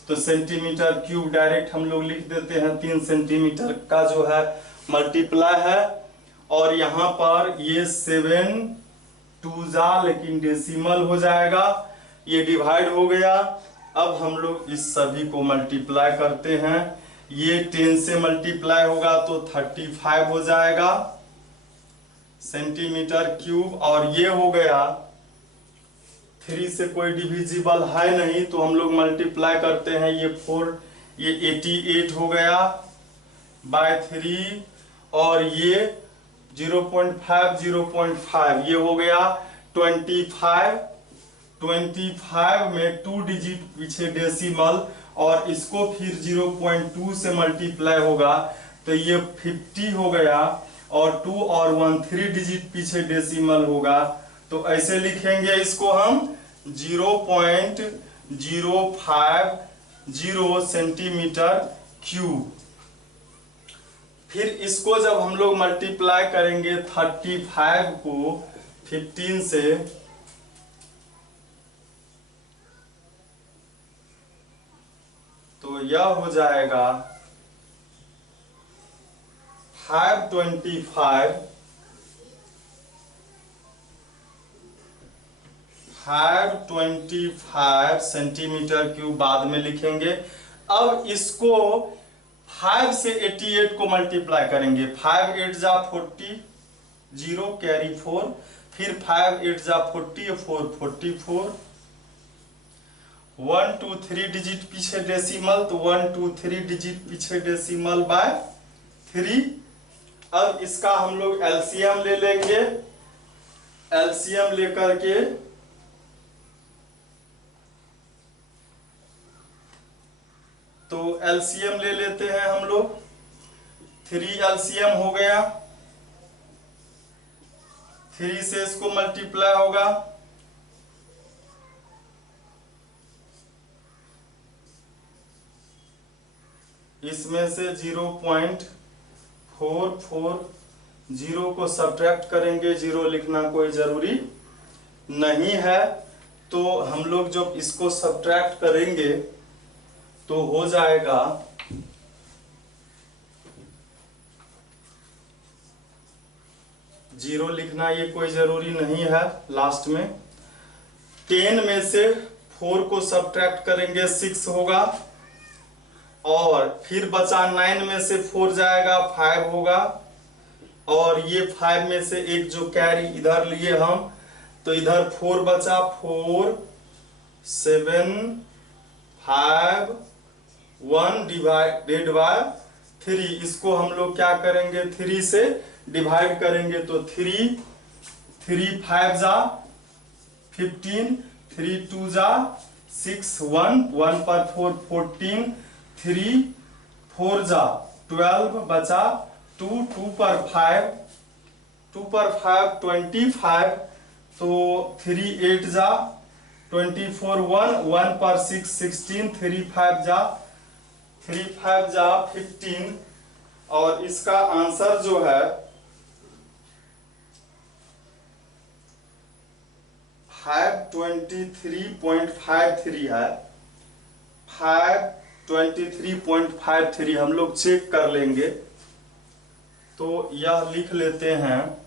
तो सेंटीमीटर क्यूब डायरेक्ट हम लोग लिख देते हैं। 3 सेंटीमीटर का जो है मल्टीप्लाई है और यहाँ पर ये 7 2 जा, लेकिन डेसिमल हो जाएगा, ये डिवाइड हो गया। अब हम लोग इस सभी को मल्टीप्लाई करते हैं, ये 10 से मल्टीप्लाई होगा तो 35 हो जाएगा सेंटीमीटर क्यूब, और ये हो गया 3 से कोई डिविजिबल है नहीं, तो हम लोग मल्टीप्लाई करते हैं, ये 4, ये 88 हो गया बाय 3 और ये 0.5 0.5 ये हो गया 25। 25 में 2 डिजिट पीछे डेसिमल और इसको फिर 0.2 से मल्टीप्लाई होगा तो ये 50 हो गया और 2 और 1 3 डिजिट पीछे डेसिमल होगा, तो ऐसे लिखेंगे इसको हम 0.050 सेंटीमीटर क्यूब। फिर इसको जब हम लोग मल्टीप्लाई करेंगे 35 को 15 से, तो यह हो जाएगा 525 सेंटीमीटर क्यूब बाद में लिखेंगे। अब इसको 5 से 88 को मल्टीप्लाई करेंगे, 5 8 जा 40, 0 कैरी 4, फिर 5 8 जा 40, 4 44, 1 2 3 डिजिट पीछे डेसिमल, तो 1 2 3 डिजिट पीछे डेसिमल बाय 3। अब इसका हम लोग एलसीएम ले लेंगे, एलसीएम लेकर के तो एलसीएम ले लेते हैं हम लोग, 3 एलसीएम हो गया, 3 से इसको मल्टीप्लाई होगा, इसमें से 0.440 को सब्ट्रैक्ट करेंगे, 0 लिखना कोई जरूरी नहीं है। तो हम लोग जब इसको सब्ट्रैक्ट करेंगे तो हो जाएगा 0 लिखना ये कोई जरूरी नहीं है लास्ट में। 10 में से 4 को सब्ट्रैक्ट करेंगे 6 होगा और फिर बचा 9 में से 4 जाएगा 5 होगा और ये 5 में से एक जो कैरी इधर लिए हम, तो इधर 4 बचा, 4 7 5 1 डिवाइडेड बाय 3, इसको हम लोग क्या करेंगे 3 से डिवाइड करेंगे, तो 3 5 जा 15, 3 2 जा 6, 1 पर 4 14, 3 4 जा 12 बचा 2 पर 5 25, तो 3 8 जा 24, 1 पर 6 16, 3 5 जा 15 और इसका आंसर जो है 523.53 है, 523.53 हम लोग चेक कर लेंगे। तो यह लिख लेते हैं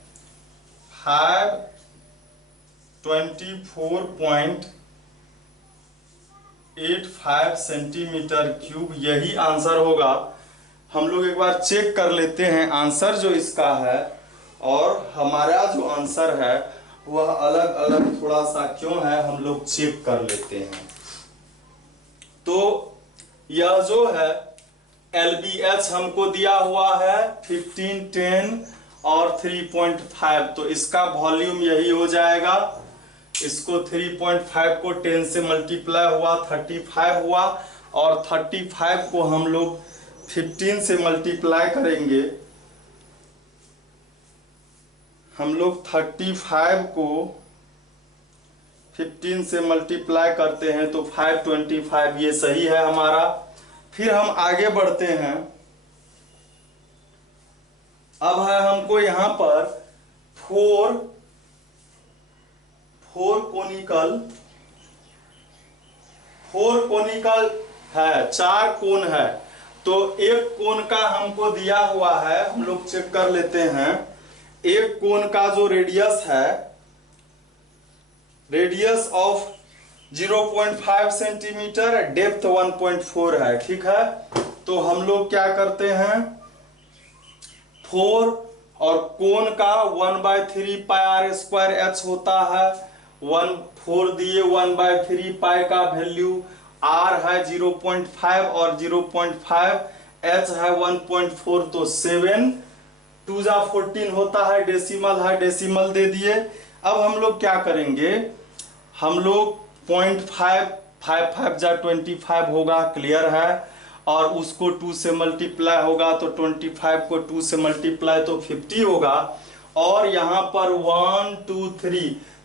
524.85 सेंटीमीटर क्यूब, यही आंसर होगा। हम लोग एक बार चेक कर लेते हैं आंसर जो इसका है और हमारा जो आंसर है वह अलग अलग थोड़ा सा क्यों है, हम लोग चेक कर लेते हैं। तो यह जो है LBH हमको दिया हुआ है 15, 10 और 3.5, तो इसका वॉल्यूम यही हो जाएगा। इसको 3.5 को 10 से मल्टीप्लाई हुआ 35 हुआ, और 35 को हम लोग 15 से मल्टीप्लाई करेंगे। हम लोग 35 को 15 से मल्टीप्लाई करते हैं तो 525, ये सही है हमारा। फिर हम आगे बढ़ते हैं। अब है हमको यहाँ पर फोर कोनिकल है, 4 कोन है। तो एक कोन का हमको दिया हुआ है, हम लोग चेक कर लेते हैं। एक कोन का जो रेडियस है, रेडियस ऑफ 0.5 सेंटीमीटर, डेप्थ 1.4 है, ठीक है। तो हम लोग क्या करते हैं, 4 और कोन का 1/3 पाई आर स्क्वायर एच होता है। 4 दिए, 1/3 पाई का वैल्यू आर है 0.5 और 0.5 एच है 1.4, तो 7 2 जा 14 होता है, डेसिमल है, डेसिमल दे दिए। अब हम लोग क्या करेंगे, हम लोग 0.5 5 जा 25 होगा, क्लियर है। और उसको 2 से मल्टीप्लाई होगा तो 25 को 2 से मल्टीप्लाई तो 50 होगा। और यहाँ पर 1 2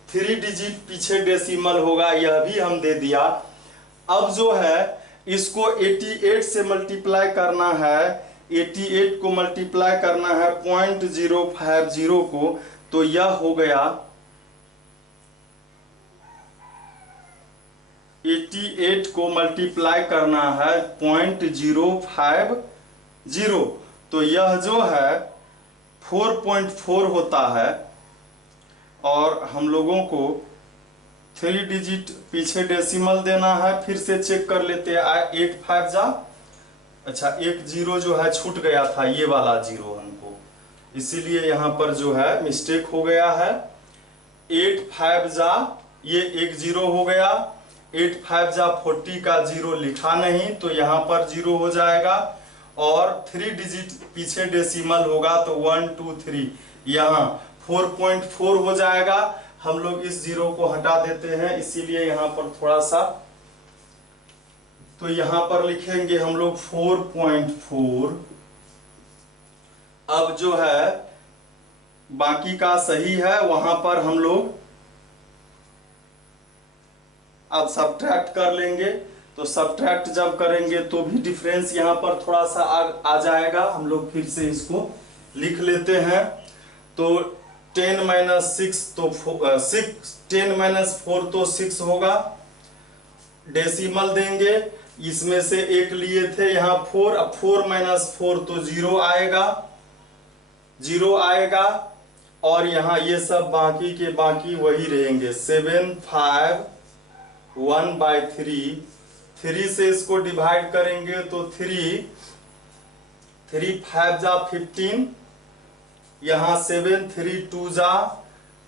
3 डिजिट पीछे डेसिमल होगा, यह भी हम दे दिया। अब जो है इसको 88 से मल्टीप्लाई करना है, 88 को मल्टीप्लाई करना है 0.050 को, तो यह हो गया 88 को मल्टीप्लाई करना है 0.050, तो यह जो है 4.4 होता है। और हम लोगों को 3 डिजिट पीछे डेसिमल देना है, फिर से चेक कर लेते हैं। 8 5 जा, अच्छा एक 0 जो है छूट गया था, ये वाला 0 हमको, इसीलिए यहाँ पर जो है मिस्टेक हो गया है। 8 5 जा, ये एक 0 हो गया। 8 5 जा 40 का 0 लिखा नहीं, तो यहाँ पर 0 हो जाएगा। और 3 डिजिट पीछे डेसिमल होगा तो 1 2 3, यहाँ 4.4 हो जाएगा। हम लोग इस 0 को हटा देते हैं, इसीलिए यहाँ पर थोड़ा सा, तो यहाँ पर लिखेंगे हम लोग 4.4। अब जो है बाकी का सही है, वहां पर हम लोग अब सब्ट्रैक्ट कर लेंगे। तो सब्ट्रैक्ट जब करेंगे तो भी डिफरेंस यहाँ पर थोड़ा सा आ जाएगा। हम लोग फिर से इसको लिख लेते हैं। तो 10 - 6 तो 10 - 4 तो 6 होगा, डेसिमल देंगे। इसमें से एक लिए थे यहाँ 4, अब 4 - 4 तो 0 आएगा, 0 आएगा। और यहाँ ये सब बाकी के बाकी वही रहेंगे। 7 5 1/3, 3 से इसको डिवाइड करेंगे तो 3 5 जा 15, यहाँ 7 3 2 जा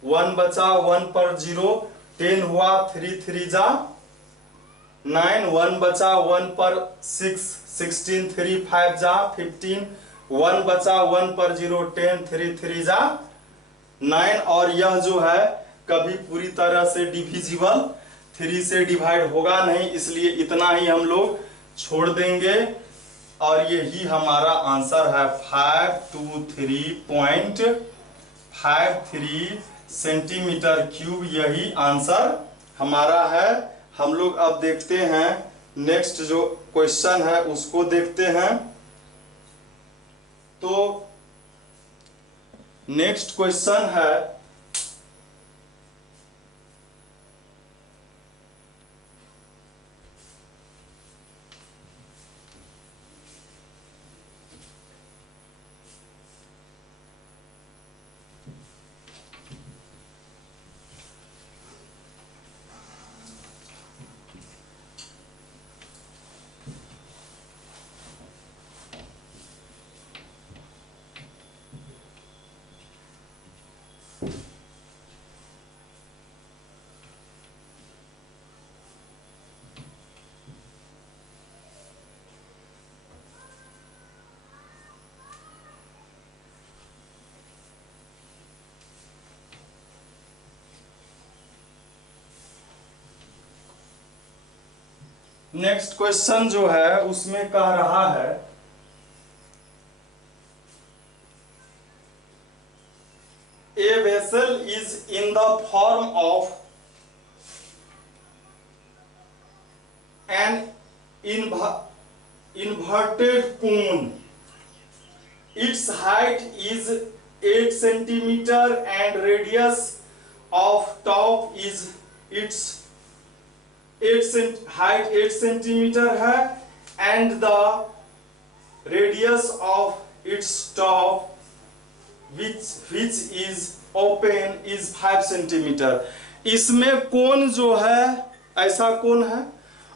1 बचा, 1 पर 0, 10 हुआ, 3 3 जा 9, 1 बचा, 1 पर 6, 16 3 5 जा 15, 1 बचा, 1 पर 0, 10 3 3 जा 9। और यह जो है कभी पूरी तरह से डिविजिबल 3 से डिवाइड होगा नहीं, इसलिए इतना ही हम लोग छोड़ देंगे। और यही हमारा आंसर है 523.53 सेंटीमीटर क्यूब, यही आंसर हमारा है। हम लोग अब देखते हैं नेक्स्ट जो क्वेश्चन है उसको देखते हैं। तो नेक्स्ट क्वेश्चन है नेक्स्ट क्वेश्चन जो है उसमें कह रहा है a vessel is in the form of an inverted cone. Its height is 8 centimeter and radius of top is its height 8 centimeter है and the radius of its top which is open is 5 centimeter. इसमें कोन जो है ऐसा कोन है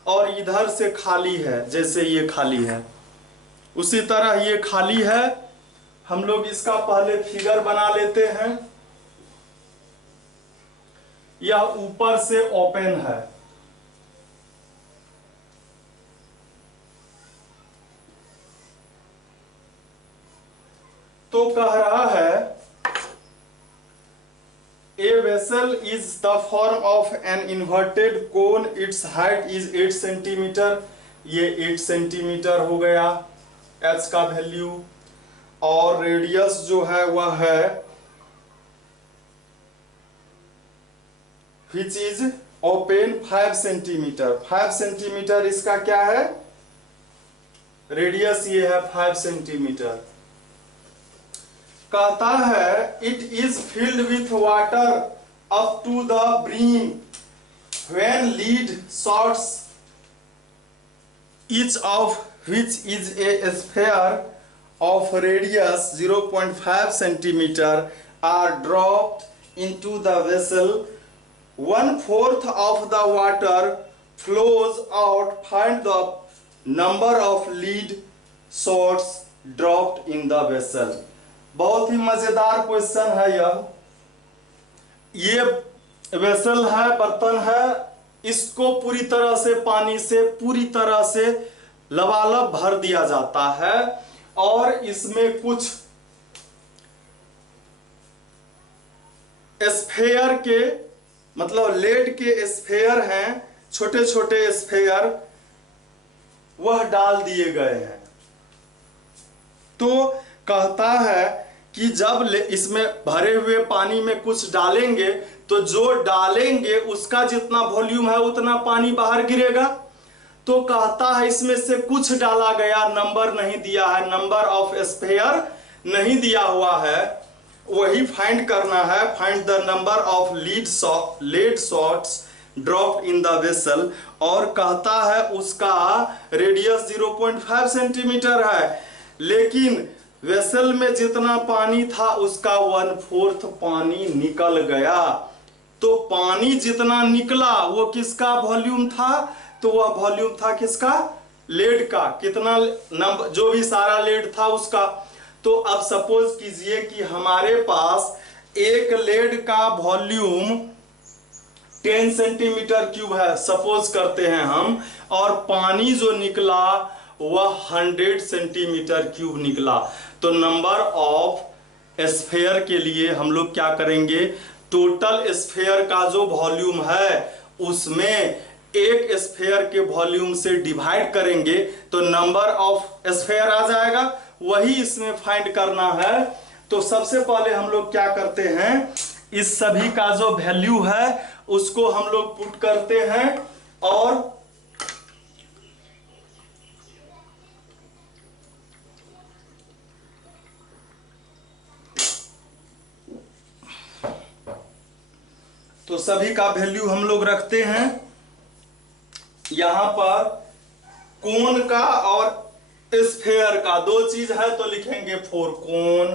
और इधर से खाली है, जैसे ये खाली है उसी तरह ये खाली है। हम लोग इसका पहले फिगर बना लेते हैं। यह ऊपर से ओपन है, तो कह रहा है A vessel is the form of an inverted cone. Its height is 8 centimeter. ये 8 सेंटीमीटर हो गया h का वैल्यू, और रेडियस जो है वह है which is open 5 centimetre. 5 centimetre इसका क्या है, रेडियस ये है 5 सेंटीमीटर। कहता है it is filled with water up to the brim when lead shots each of which is a sphere of radius 0.5 centimetre are dropped into the vessel 1/4 of the water flows out. Find the number of lead shots dropped in the vessel. बहुत ही मजेदार question है यह। ये vessel है, बर्तन है, इसको पूरी तरह से पानी से पूरी तरह से लबालब भर दिया जाता है और इसमें कुछ स्फेयर के मतलब लेड के स्फेयर हैं, छोटे छोटे स्फेयर, वह डाल दिए गए हैं। तो कहता है कि जब इसमें भरे हुए पानी में कुछ डालेंगे तो जो डालेंगे उसका जितना वॉल्यूम है उतना पानी बाहर गिरेगा। तो कहता है इसमें से कुछ डाला गया, नंबर नहीं दिया है, नंबर ऑफ स्फेयर नहीं दिया हुआ है, वही फाइंड करना है। Find the number of lead shots dropped in the vessel, और कहता है उसका रेडियस 0.5 सेंटीमीटर है, लेकिन वेसल में जितना पानी था उसका 1/4 पानी निकल गया। तो पानी जितना निकला वो किसका वॉल्यूम था, तो वह वॉल्यूम था किसका, लेड का। कितना नंबर, जो भी सारा लेड था उसका। तो अब सपोज कीजिए कि हमारे पास एक लेड का वॉल्यूम 10 सेंटीमीटर क्यूब है, सपोज करते हैं हम, और पानी जो निकला वह 100 सेंटीमीटर क्यूब निकला। तो नंबर ऑफ स्फेयर के लिए हम लोग क्या करेंगे, टोटल स्फेयर का जो वॉल्यूम है उसमें एक स्फेयर के वॉल्यूम से डिवाइड करेंगे तो नंबर ऑफ स्फेयर आ जाएगा, वही इसमें फाइंड करना है। तो सबसे पहले हम लोग क्या करते हैं, इस सभी का जो वैल्यू है उसको हम लोग पुट करते हैं और तो सभी का वैल्यू हम लोग रखते हैं। यहां पर कोन का और स्फेयर का दो चीज है तो लिखेंगे फॉर कोन।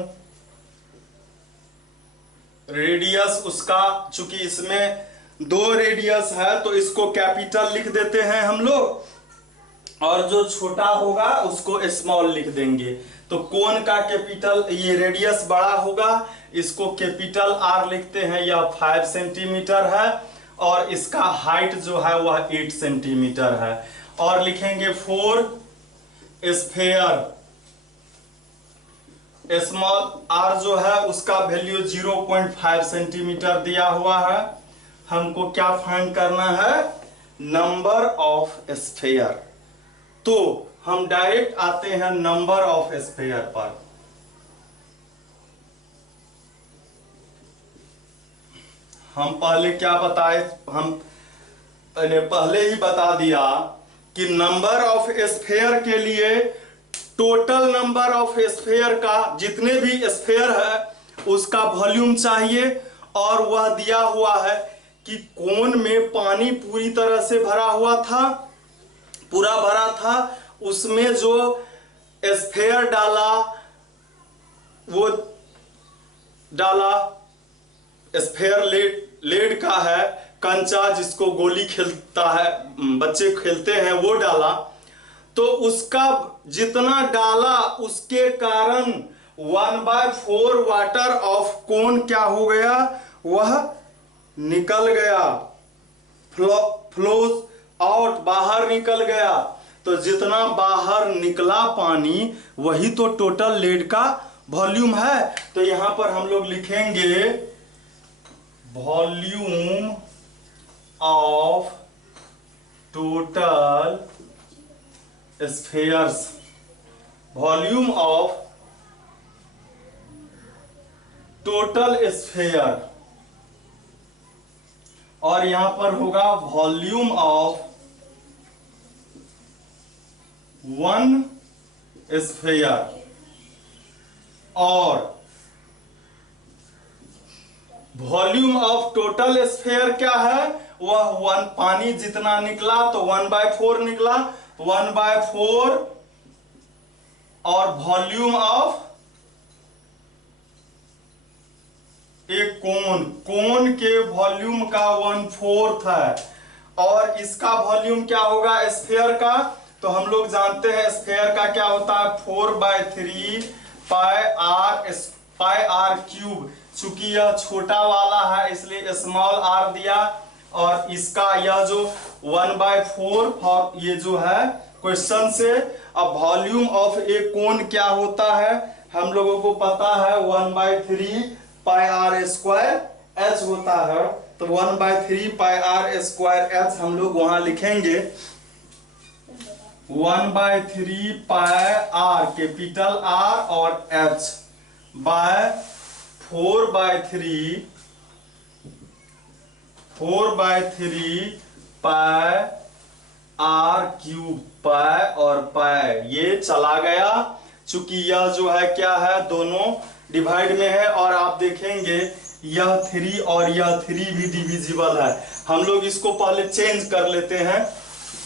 रेडियस उसका, चूंकि इसमें 2 रेडियस है तो इसको कैपिटल लिख देते हैं हम लोग, और जो छोटा होगा उसको स्मॉल लिख देंगे। तो कोन का कैपिटल, ये रेडियस बड़ा होगा, इसको कैपिटल R लिखते हैं, यह 5 सेंटीमीटर है, और इसका हाइट जो है वह 8 सेंटीमीटर है। और लिखेंगे फॉर स्फेयर, स्मॉल r जो है उसका वैल्यू 0.5 सेंटीमीटर दिया हुआ है। हमको क्या फाइंड करना है, नंबर ऑफ स्फीयर। तो हम डायरेक्ट आते हैं नंबर ऑफ स्फीयर पर। हम पहले क्या बताए, हम पहले ही बता दिया कि नंबर ऑफ स्फीयर के लिए टोटल नंबर ऑफ स्फीयर का, जितने भी स्फीयर है उसका वॉल्यूम चाहिए। और वह दिया हुआ है कि कोन में पानी पूरी तरह से भरा हुआ था, पूरा भरा था, उसमें जो स्फीयर डाला वो डाला स्फीयर लेड का है, कंचा जिसको गोली खेलता है, बच्चे खेलते हैं, वो डाला। तो उसका जितना डाला उसके कारण 1/4 वाटर ऑफ कोन क्या हो गया, वह निकल गया, फ्लोज आउट, बाहर निकल गया। तो जितना बाहर निकला पानी वही तो टोटल लेड का वॉल्यूम है। तो यहां पर हम लोग लिखेंगे volume of total spheres, volume of total sphere, और यहां पर होगा वॉल्यूम ऑफ 1 स्फीयर। और वॉल्यूम ऑफ टोटल स्फीयर क्या है, वह 1, पानी जितना निकला तो 1/4 निकला, 1/4, और वॉल्यूम ऑफ एक कोन के वॉल्यूम का 1/4 है। और इसका वॉल्यूम क्या होगा स्फीयर का, तो हम लोग जानते हैं स्फीयर का क्या होता है, 4/3 पाई आर क्यूब। चूंकि यह छोटा वाला है इसलिए स्मॉल आर दिया, और इसका यह जो 1/4 ये जो है क्वेश्चन से। अब वॉल्यूम ऑफ ए कोन क्या होता है, हम लोगों को पता है 1/3 पाई आर स्क्वायर एच होता है। तो 1/3 पाई आर स्क्वायर एच हम लोग वहां लिखेंगे 1/3 पाई आर, कैपिटल आर और H, by 4/3 pi R cube, pi और पाई ये चला गया। चूंकि यह जो है क्या है, दोनों डिवाइड में है, और आप देखेंगे यह 3 और यह 3 भी डिविजिबल है। हम लोग इसको पहले चेंज कर लेते हैं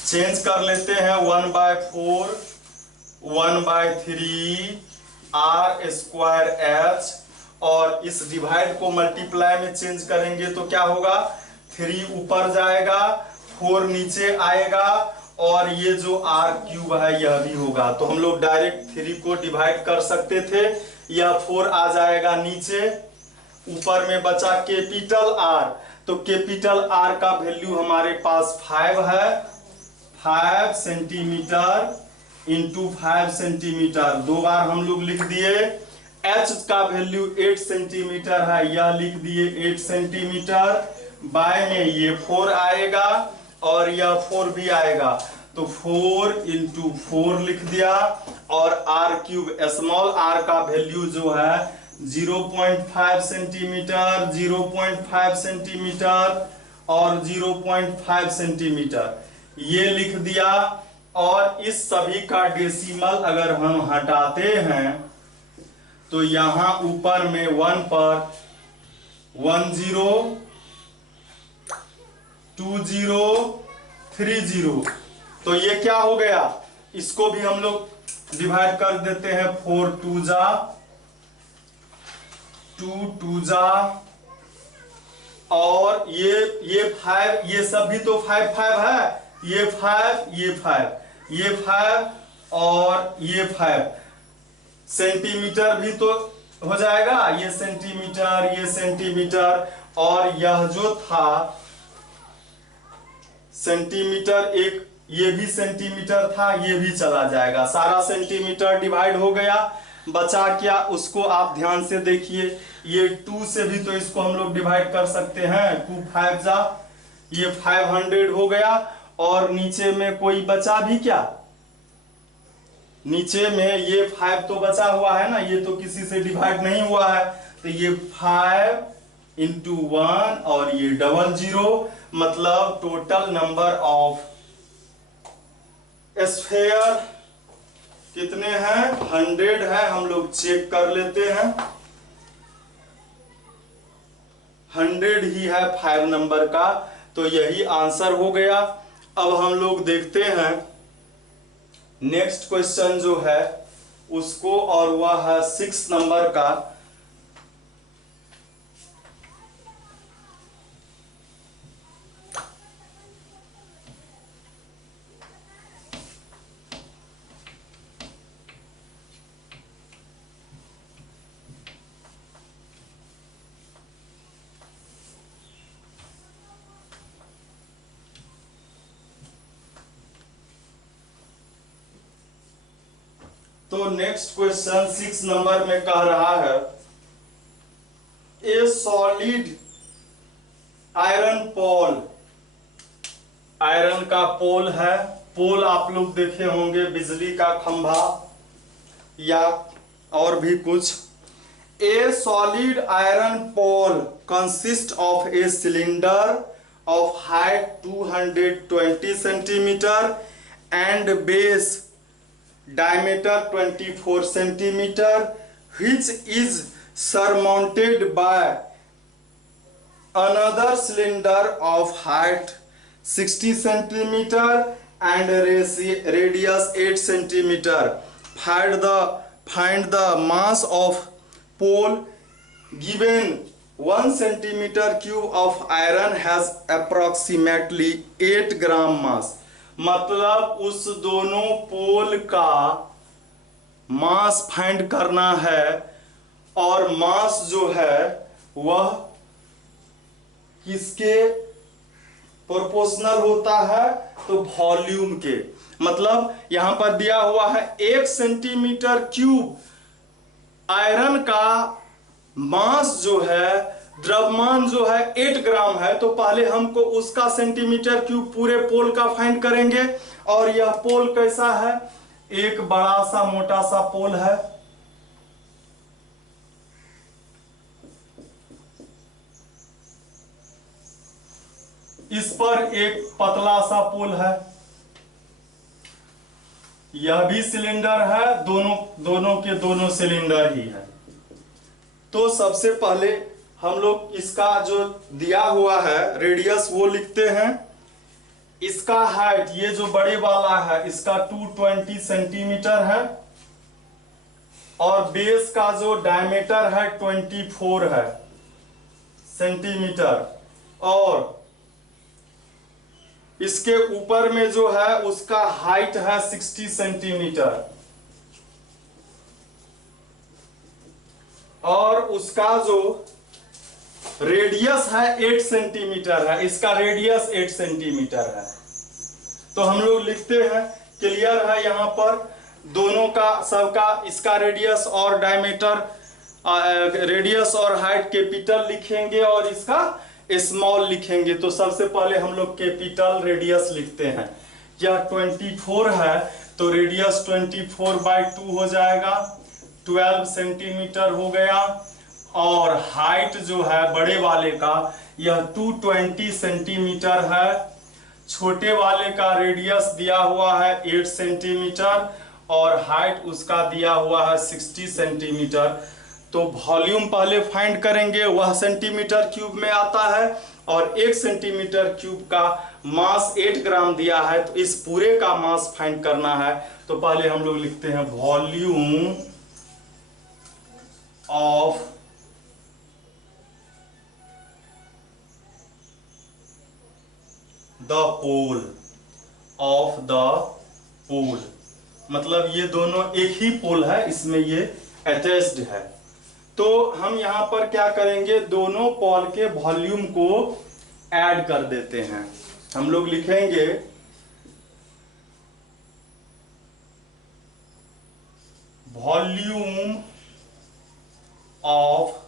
1/3 आर स्क्वायर एच, और इस डिवाइड को मल्टीप्लाई में चेंज करेंगे तो क्या होगा, 3 ऊपर जाएगा, 4 नीचे आएगा, और ये जो आर क्यूब है यह भी होगा। तो हम लोग डायरेक्ट 3 को डिवाइड कर सकते थे, यह 4 आ जाएगा नीचे, ऊपर में बचा कैपिटल आर। तो कैपिटल आर का वैल्यू हमारे पास 5 है, 5 सेंटीमीटर इंटू 5 सेंटीमीटर, 2 बार हम लोग लिख दिए। एच का वैल्यू 8 सेंटीमीटर है, यह लिख दिए 8 सेंटीमीटर। बाय में ये 4 आएगा और यह 4 भी आएगा, तो 4 इंटू 4 लिख दिया। और आर क्यूब स्मॉल आर का वैल्यू जो है 0.5 सेंटीमीटर, 0.5 सेंटीमीटर और 0.5 सेंटीमीटर ये लिख दिया। और इस सभी का डेसिमल अगर हम हटाते हैं तो यहां ऊपर में 1 पर 10 20 30, तो ये क्या हो गया, इसको भी हम लोग डिवाइड कर देते हैं। 4 2 जा 2 2 जा, और ये 5, ये सब भी तो 5 5 है, ये 5 ये 5 ये 5 और ये 5 सेंटीमीटर भी तो हो जाएगा, ये सेंटीमीटर और यह जो था सेंटीमीटर, एक ये भी सेंटीमीटर था, ये भी चला जाएगा, सारा सेंटीमीटर डिवाइड हो गया। बचा क्या, उसको आप ध्यान से देखिए, ये 2 से भी तो इसको हम लोग डिवाइड कर सकते हैं, 2 5 जा, ये 500 हो गया। और नीचे में कोई बचा भी क्या? नीचे में ये 5 तो बचा हुआ है ना, ये तो किसी से डिवाइड नहीं हुआ है, तो ये 5 इंटू 1 और ये 00, मतलब टोटल नंबर ऑफ स्फेयर कितने हैं? 100 है। हम लोग चेक कर लेते हैं, 100 ही है 5 नंबर का, तो यही आंसर हो गया। अब हम लोग देखते हैं नेक्स्ट क्वेश्चन जो है उसको, और वह है 6 नंबर का। तो नेक्स्ट क्वेश्चन 6 नंबर में कह रहा है, a solid iron pole, iron का पोल है, पोल आप लोग देखे होंगे बिजली का खंभा या और भी कुछ। A solid iron pole consist of a cylinder of height 220 centimetre and base diameter 24 centimeter, which is surmounted by another cylinder of height 60 centimeter and radius 8 centimeter. Find the mass of pole given 1 centimeter cube of iron has approximately 8 gram mass. मतलब उस दोनों पोल का mass find करना है, और मास जो है वह किसके प्रोपोर्शनल होता है? तो वॉल्यूम के। मतलब यहां पर दिया हुआ है 1 सेंटीमीटर क्यूब आयरन का मास जो है, द्रव्यमान जो है 8 ग्राम है, तो पहले हमको उसका सेंटीमीटर क्यूब पूरे पोल का फाइंड करेंगे। और यह पोल कैसा है? एक बड़ा सा मोटा सा पोल है, इस पर एक पतला सा पोल है, यह भी सिलेंडर है, दोनों के दोनों सिलेंडर ही है। तो सबसे पहले हम लोग इसका जो दिया हुआ है रेडियस वो लिखते हैं। इसका हाइट, ये जो बड़े वाला है, इसका 220 सेंटीमीटर है, और बेस का जो डायमीटर है 24 है सेंटीमीटर, और इसके ऊपर में जो है उसका हाइट है 60 सेंटीमीटर, और उसका जो रेडियस है 8 सेंटीमीटर है, इसका रेडियस 8 सेंटीमीटर है। तो हम लोग लिखते हैं, क्लियर है, यहां पर दोनों का सबका इसका रेडियस और डायमीटर, रेडियस और हाइट कैपिटल लिखेंगे और इसका स्मॉल लिखेंगे। तो सबसे पहले हम लोग कैपिटल रेडियस लिखते हैं। यह 24 है, तो रेडियस 24/2 हो जाएगा, 12 सेंटीमीटर हो गया, और हाइट जो है बड़े वाले का यह 220 सेंटीमीटर है, छोटे वाले का रेडियस दिया हुआ है 8 सेंटीमीटर, और हाइट उसका दिया हुआ है 60 सेंटीमीटर। तो वॉल्यूम पहले फाइंड करेंगे, वह सेंटीमीटर क्यूब में आता है, और 1 सेंटीमीटर क्यूब का मास 8 ग्राम दिया है, तो इस पूरे का मास फाइंड करना है। तो पहले हम लोग लिखते हैं volume of the pole, of the pole, मतलब ये दोनों एक ही पोल है, इसमें ये अटैच्ड है। तो हम यहां पर क्या करेंगे, दोनों पोल के वॉल्यूम को ऐड कर देते हैं। हम लोग लिखेंगे वॉल्यूम ऑफ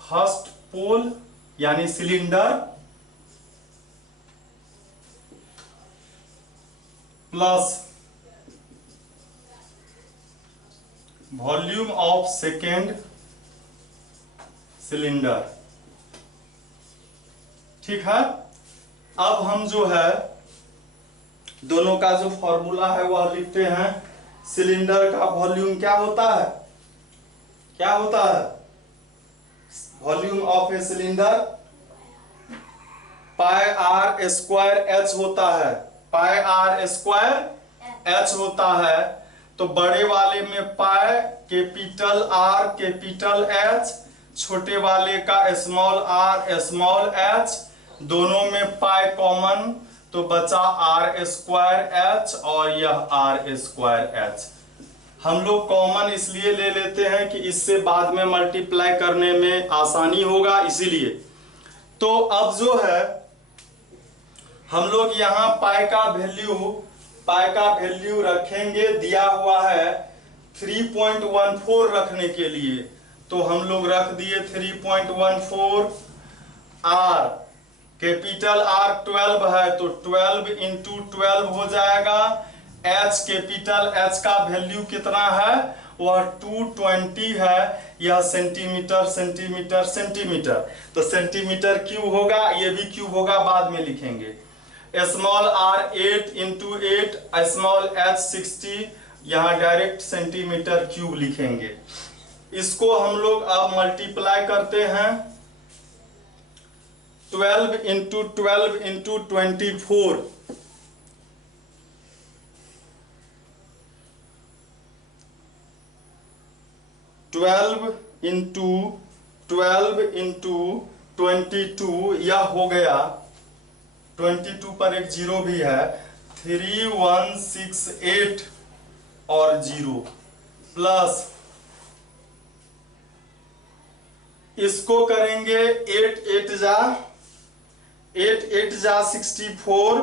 फर्स्ट पोल यानी cylinder plus volume of second cylinder. ठीक है, अब हम जो है दोनों का जो फॉर्मूला है वह लिखते हैं। सिलेंडर का वॉल्यूम क्या होता है, क्या होता है? Volume of a cylinder pi are square h होता है, पाई आर स्क्वायर एच होता है। तो बड़े वाले में pi capital R capital H, छोटे वाले का स्मॉल आर स्मॉल एच, दोनों में पाई कॉमन, तो बचा आर स्क्वायर एच और यह आर स्क्वायर एच। हम लोग कॉमन इसलिए ले लेते हैं कि इससे बाद में मल्टीप्लाई करने में आसानी होगा, इसीलिए। तो अब जो है हम लोग यहाँ पाई का वैल्यू रखेंगे, दिया हुआ है 3.14 रखने के लिए, तो हम लोग रख दिए 3.14। आर कैपिटल आर 12 है तो 12 इंटू 12 हो जाएगा। एच कैपिटल एच का वैल्यू कितना है, वह 220 है। यह सेंटीमीटर सेंटीमीटर सेंटीमीटर, तो सेंटीमीटर क्यूब होगा, ये भी क्यूब होगा, बाद में लिखेंगे। Small r 8 into 8, small h 60, यहाँ डायरेक्ट सेंटीमीटर क्यूब लिखेंगे। इसको हम लोग अब मल्टीप्लाई करते हैं। 12 इंटू 12 इंटू 24, 12 इंटू 12 इंटू 22, यह हो गया 22 पर एक जीरो भी है, 3168 और जीरो, प्लस इसको करेंगे 8 8 जा 64,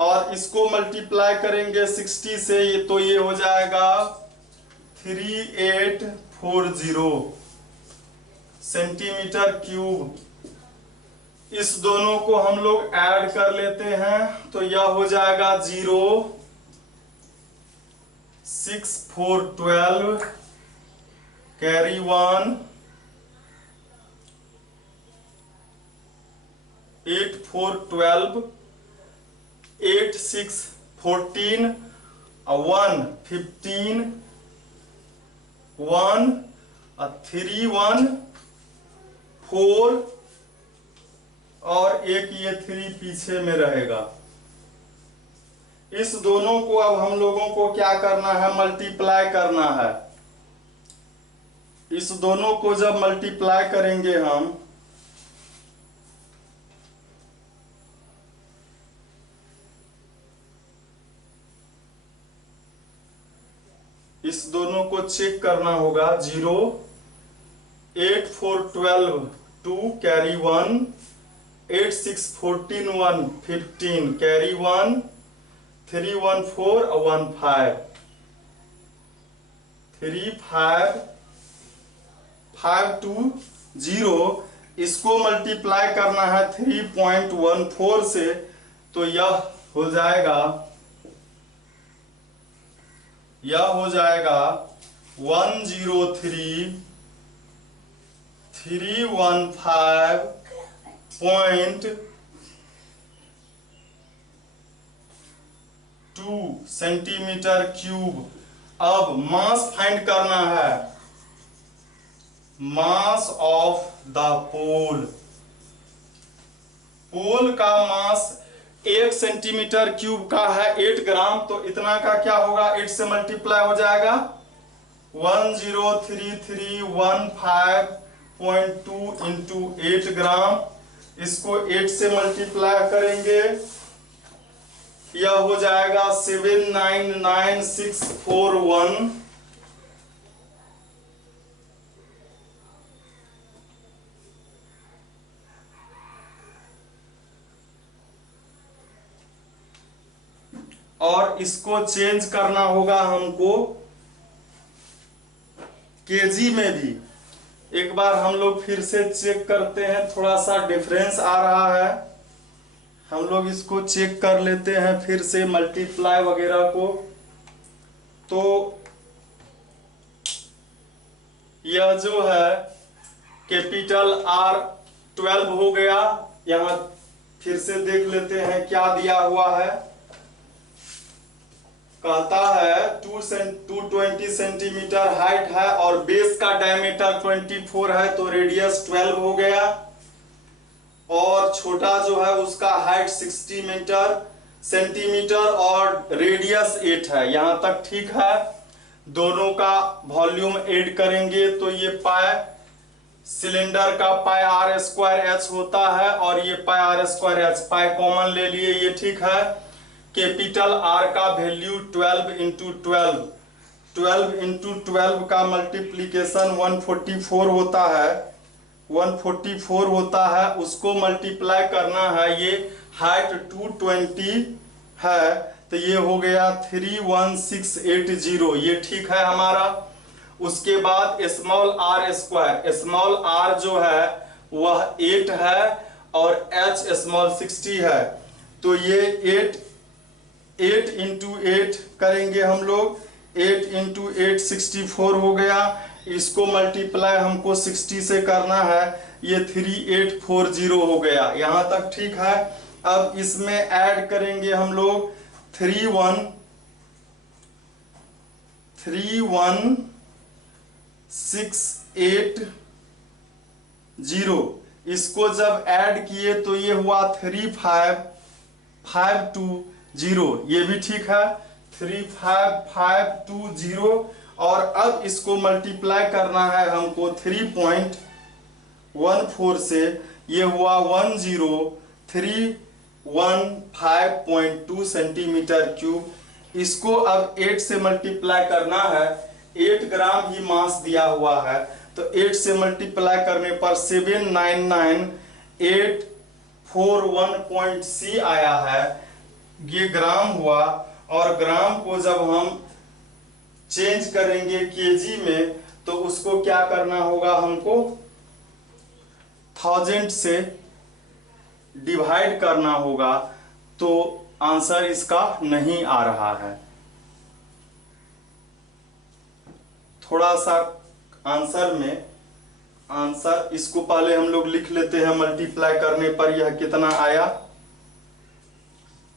और इसको मल्टीप्लाई करेंगे 60 से, तो ये हो जाएगा 3840 सेंटीमीटर क्यूब। इस दोनों को हम लोग ऐड कर लेते हैं, तो यह हो जाएगा 0 6 4 12 कैरी 1 8 4 12 8 6 14 1 15 1 3 1 4 और एक ये 3 पीछे में रहेगा। इस दोनों को अब हम लोगों को क्या करना है, मल्टीप्लाई करना है। इस दोनों को जब मल्टीप्लाई करेंगे हम, इस दोनों को चेक करना होगा। 0 8 4 12 2 कैरी 1 8 6 14 1 15 कैरी 1 3 1 4 1 5 3 5 5 2 0। इसको मल्टीप्लाई करना है 3.14 से, तो यह हो जाएगा 10315.2 सेंटीमीटर क्यूब। अब मास फाइंड करना है, मास ऑफ द पोल। पोल का मास 1 सेंटीमीटर क्यूब का है 8 ग्राम, तो इतना का क्या होगा, 8 से मल्टीप्लाई हो जाएगा 10331.5.2 इंटू 8 ग्राम। इसको 8 से मल्टीप्लाई करेंगे, यह हो जाएगा 799641। और इसको चेंज करना होगा हमको केजी में भी। एक बार हम लोग फिर से चेक करते हैं, थोड़ा सा डिफरेंस आ रहा है, हम लोग इसको चेक कर लेते हैं फिर से मल्टीप्लाई वगैरह को। तो यह जो है कैपिटल R 12 हो गया। यहां फिर से देख लेते हैं क्या दिया हुआ है। कहता है 220 सेंटीमीटर हाइट है और बेस का डायमीटर 24 है, तो रेडियस 12 हो गया। और छोटा जो है उसका हाइट 60 सेंटीमीटर और रेडियस 8 है। यहां तक ठीक है। दोनों का वॉल्यूम ऐड करेंगे तो ये पाई सिलेंडर का पाई आर स्क्वायर एच होता है और ये pi are square H, pi common ले लिए, ये ठीक है। कैपिटल आर का वैल्यू 12 इंटू 12 इंटू 12 का मल्टीप्लीकेशन 144 होता है, 144 होता है। उसको मल्टीप्लाई करना है, ये हाइट 220 है तो ये हो गया 31680, ये ठीक है हमारा। उसके बाद small are square, small r जो है वह 8 है और एच स्मॉल 60 है, तो ये 8 इंटू 8 करेंगे हम लोग, 8 इंटू 8 64 हो गया। इसको मल्टीप्लाई हमको 60 से करना है, ये 3840 हो गया। यहाँ तक ठीक है। अब इसमें ऐड करेंगे हम लोग 31680। इसको जब ऐड किए तो ये हुआ 35520, ये भी ठीक है, 35520। और अब इसको मल्टीप्लाई करना है हमको 3.14 से, ये हुआ 10315.2 सेंटीमीटर क्यूब। इसको अब 8 से मल्टीप्लाई करना है, 8 ग्राम ही मास दिया हुआ है, तो 8 से मल्टीप्लाई करने पर 799,841.C आया है, ये ग्राम हुआ। और ग्राम को जब हम चेंज करेंगे केजी में तो उसको क्या करना होगा, हमको 1000 से डिवाइड करना होगा, तो आंसर इसका नहीं आ रहा है। थोड़ा सा आंसर में, आंसर इसको पहले हम लोग लिख लेते हैं। मल्टीप्लाई करने पर यह कितना आया,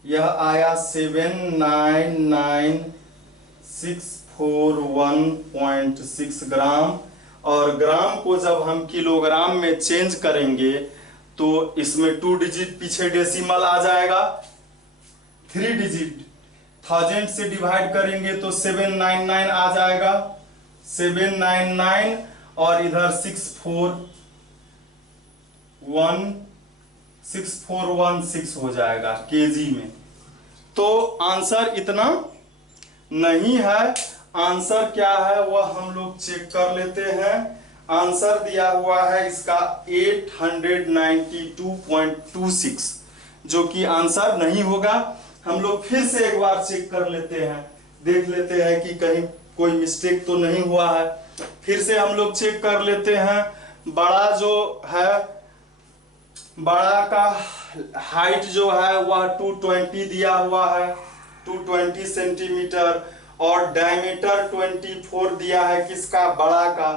यह आया 799,641.6 ग्राम। और ग्राम को जब हम किलोग्राम में चेंज करेंगे तो इसमें 2 डिजिट पीछे डेसिमल आ जाएगा, 3 डिजिट 1000 से डिवाइड करेंगे तो 799 आ जाएगा, 799 और इधर 6416 हो जाएगा केजी में। तो आंसर इतना नहीं है। आंसर क्या है वह हम लोग चेक कर लेते हैं। आंसर दिया हुआ है इसका 892.26, जो कि आंसर नहीं होगा। हम लोग फिर से एक बार चेक कर लेते हैं, देख लेते हैं कि कहीं कोई मिस्टेक तो नहीं हुआ है। फिर से हम लोग चेक कर लेते हैं। बड़ा जो है, बड़ा का हाइट जो है वह 220 दिया हुआ है, 220 सेंटीमीटर, और डायमीटर 24 दिया है किसका, बड़ा का।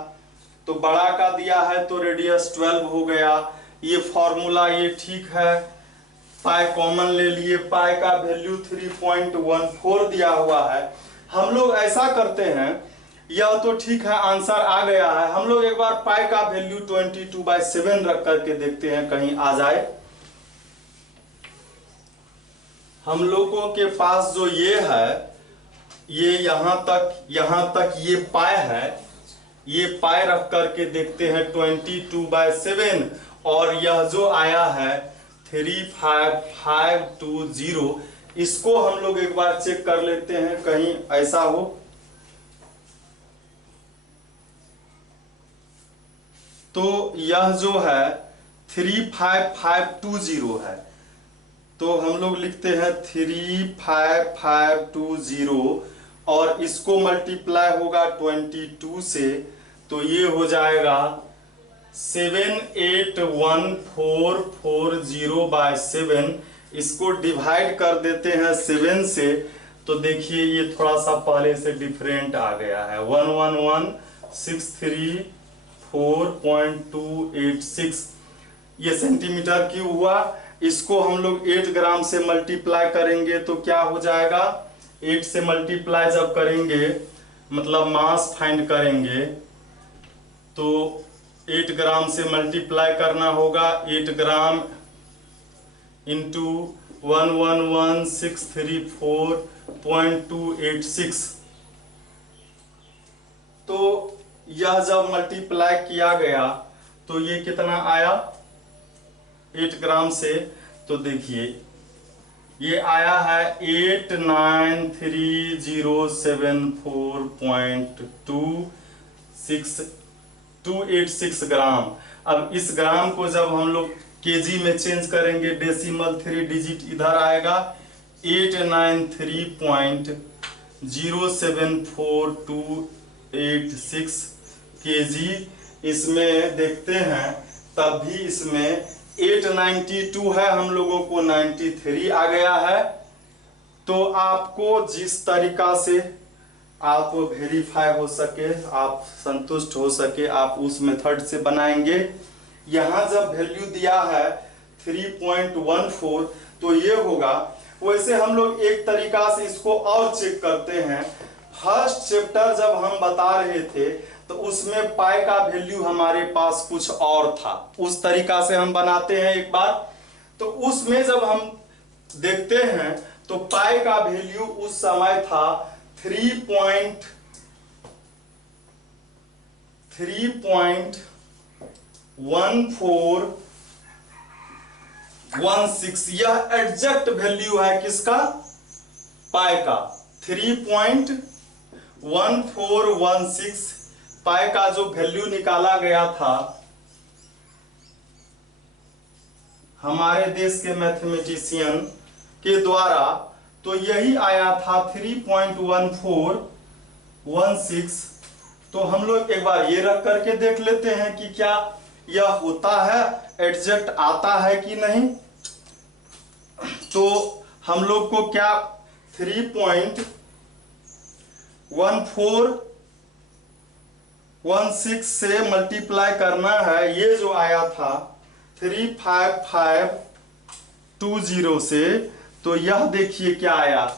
तो बड़ा का दिया है तो रेडियस 12 हो गया। ये फॉर्मूला ये ठीक है। पाई कॉमन ले लिए, पाई का वैल्यू 3.14 दिया हुआ है। हम लोग ऐसा करते हैं, यह तो ठीक है, आंसर आ गया है। हम लोग एक बार पाई का वैल्यू 22/7 रख करके देखते हैं कहीं आ जाए। हम लोगों के पास जो ये है, ये यहां तक ये पाई है, ये पाई रख करके देखते हैं 22/7, और यह जो आया है 35520, इसको हम लोग एक बार चेक कर लेते हैं कहीं ऐसा हो। तो यह जो है 35520 है, तो हम लोग लिखते हैं 35520 और इसको मल्टीप्लाई होगा 22 से, तो ये हो जाएगा 781440/7, इसको डिवाइड कर देते हैं 7 से, तो देखिए ये थोड़ा सा पहले से डिफरेंट आ गया है। 111,634.286 ये सेंटीमीटर क्यूब हुआ। इसको हम लोग 8 ग्राम से मल्टीप्लाई करेंगे तो क्या हो जाएगा, 8 से मल्टीप्लाई जब करेंगे मतलब मास फाइंड करेंगे तो 8 ग्राम से मल्टीप्लाई करना होगा। 8 ग्राम इंटू 111,634.286, तो यह जब मल्टीप्लाई किया गया तो ये कितना आया 8 ग्राम से, तो देखिए ये आया है 893074.286 ग्राम। अब इस ग्राम को जब हम लोग केजी में चेंज करेंगे, डेसिमल 3 डिजिट इधर आएगा, 893.074286 केजी। इसमें देखते हैं तब भी इसमें 892 है, हम लोगों को 93 आ गया है। तो आपको जिस तरीका से आप वेरीफाई हो सके, आप संतुष्ट हो सके, आप उस मेथड से बनाएंगे। यहाँ जब वैल्यू दिया है 3.14 तो ये होगा। वैसे हम लोग एक तरीका से इसको और चेक करते हैं। फर्स्ट चैप्टर जब हम बता रहे थे तो उसमें पाई का वैल्यू हमारे पास कुछ और था, उस तरीका से हम बनाते हैं एक बार। तो उसमें जब हम देखते हैं तो पाई का वैल्यू उस समय था 3.1416। यह एग्जैक्ट वैल्यू है किसका, पाई का। 3.1416 पाई का जो वैल्यू निकाला गया था हमारे देश के मैथमेटिशियन के द्वारा, तो यही आया था 3.1416। तो हम लोग एक बार ये रख करके देख लेते हैं कि क्या यह होता है, एग्जैक्ट आता है कि नहीं। तो हम लोग को क्या 3.1416 से मल्टीप्लाई करना है। ये जो आया था 35520 से, तो यह देखिए क्या आया,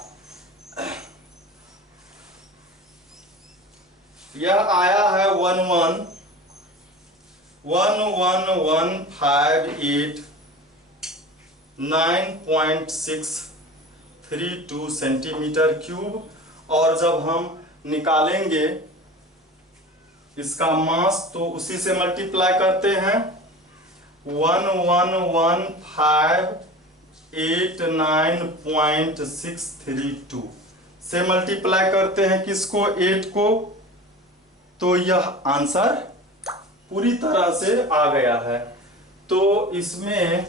यह आया है 11,11589.632 सेंटीमीटर क्यूब। और जब हम निकालेंगे इसका मास तो उसी से मल्टीप्लाई करते हैं, 111,589.632 से मल्टीप्लाई करते हैं किसको, 8 को। तो यह आंसर पूरी तरह से आ गया है। तो इसमें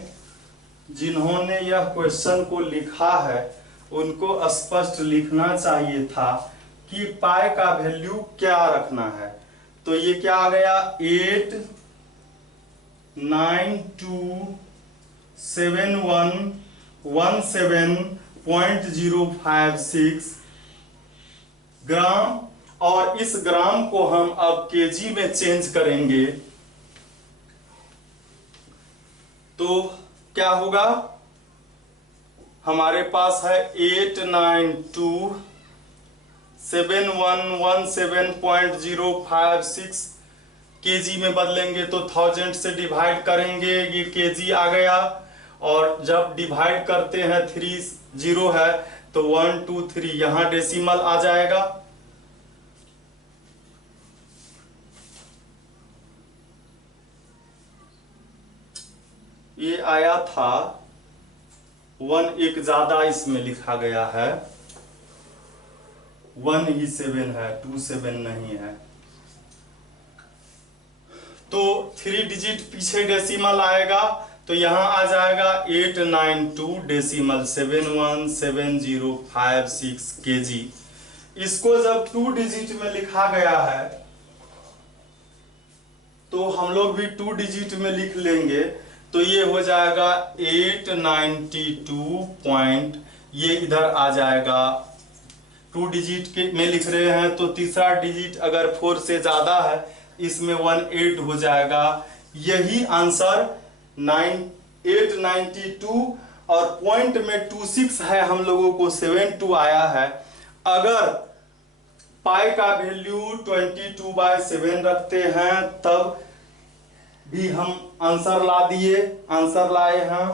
जिन्होंने यह क्वेश्चन को लिखा है उनको स्पष्ट लिखना चाहिए था कि पाई का वैल्यू क्या रखना है। तो ये क्या आ गया, 8927117.056 ग्राम। और इस ग्राम को हम अब केजी में चेंज करेंगे तो क्या होगा, हमारे पास है 8927117.056 केजी में बदलेंगे तो 1000 से डिवाइड करेंगे, ये केजी आ गया। और जब डिवाइड करते हैं 3 0 है तो 1 2 3 यहां डेसिमल आ जाएगा। ये आया था 1, एक ज्यादा इसमें लिखा गया है, 1 ही 7 है, 2 7 नहीं है। तो 3 डिजिट पीछे डेसिमल आएगा तो यहां आ जाएगा 892.717056 केजी। इसको जब 2 डिजिट में लिखा गया है तो हम लोग भी 2 डिजिट में लिख लेंगे, तो ये हो जाएगा 892 पॉइंट, ये इधर आ जाएगा। 2 डिजिट के में लिख रहे हैं तो तीसरा डिजिट अगर 4 से ज़्यादा है इसमें 18 हो जाएगा। यही आंसर 892 और पॉइंट में 26 है, हम लोगों को 72 आया है। अगर पाई का वैल्यू 22/7 रखते हैं तब भी हम आंसर लाए हैं।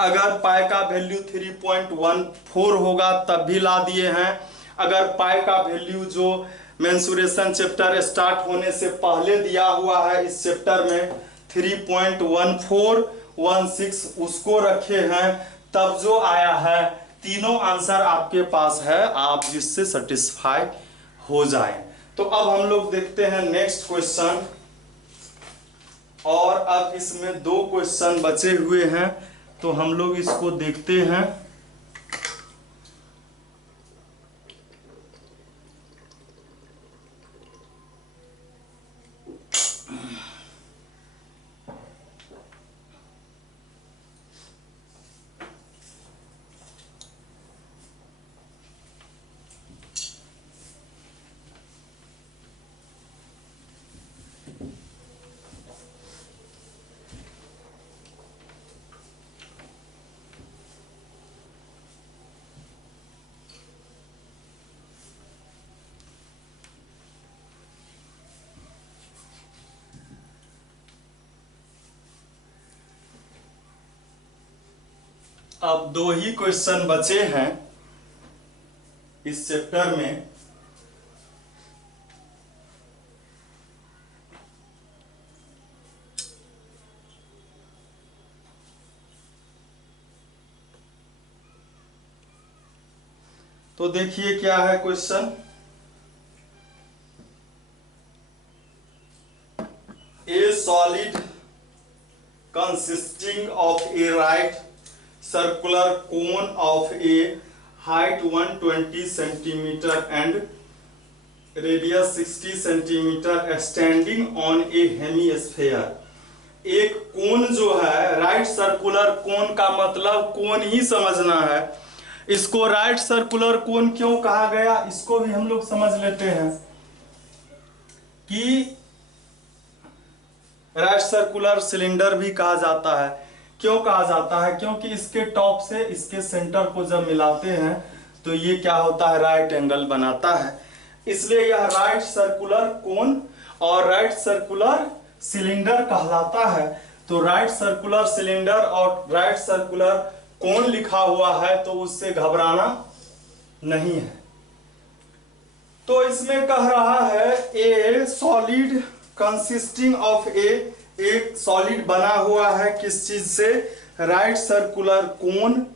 अगर पाई का वैल्यू 3.14 होगा तब भी ला दिए हैं। अगर पाई का वैल्यू जो मेंसुरेशन चैप्टर स्टार्ट होने से पहले दिया हुआ है इस चैप्टर में 3.1416 उसको रखे हैं तब जो आया है, तीनों आंसर आपके पास है, आप जिससे सेटिस्फाई हो जाए। तो अब हम लोग देखते हैं नेक्स्ट क्वेश्चन, और अब इसमें 2 क्वेश्चन बचे हुए हैं तो हम लोग इसको देखते हैं। अब 2 ही क्वेश्चन बचे हैं इस चैप्टर में। तो देखिए क्या है question. A solid consisting of a right circular cone of a height 120 centimeter and radius 60 centimeter standing on a hemisphere। एक कोन जो है, राइट सर्कुलर कोन का मतलब कोन ही समझना है। इसको राइट सर्कुलर कोन क्यों कहा गया इसको भी हम लोग समझ लेते हैं कि राइट सर्कुलर सिलेंडर भी कहा जाता है। क्यों कहा जाता है? क्योंकि इसके टॉप से इसके सेंटर को जब मिलाते हैं तो ये क्या होता है, राइट एंगल बनाता है। इसलिए यह राइट सर्कुलर कोन और राइट सर्कुलर सिलेंडर कहलाता है। तो राइट सर्कुलर सिलेंडर और राइट सर्कुलर कोन लिखा हुआ है तो उससे घबराना नहीं है। तो इसमें कह रहा है ए सॉलिड कंसिस्टिंग ऑफ एक सॉलिड बना हुआ है किस चीज से, right circular cone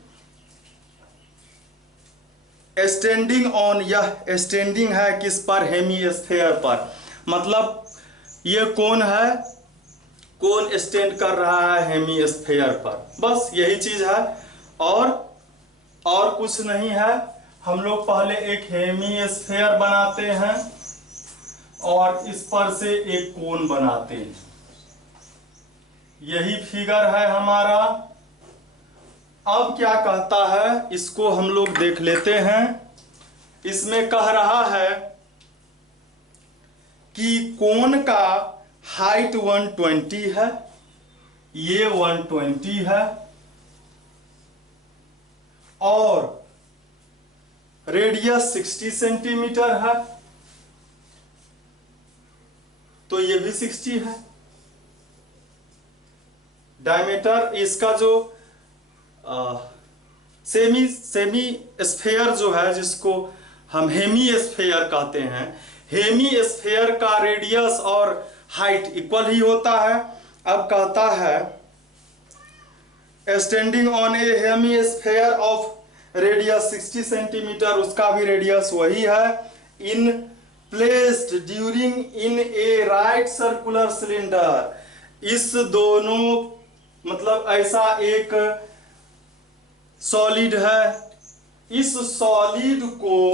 standing on, यह स्टैंडिंग है किस पर, हेमीस्फेयर पर। मतलब ये कोन है, कोन स्टैंड कर रहा है हेमीस्फेयर पर, बस यही चीज है और कुछ नहीं है। हम लोग पहले एक हेमीस्फेयर बनाते हैं और इस पर से एक कोन बनाते हैं। यही फिगर है हमारा। अब क्या कहता है इसको हम लोग देख लेते हैं। इसमें कह रहा है कि कोन का हाइट 120 है, ये 120 है और रेडियस 60 सेंटीमीटर है, तो ये भी 60 है। डायमीटर इसका जो सेमी स्फेयर जो है जिसको हम हेमी स्फेयर कहते हैं, हेमी स्फेयर का रेडियस और हाइट इक्वल ही होता है। अब कहता है standing on a hemisphere of radius 60 centimetre, उसका भी रेडियस वही है। In placed during in a right circular cylinder, इस दोनों मतलब ऐसा एक सॉलिड है, इस सॉलिड को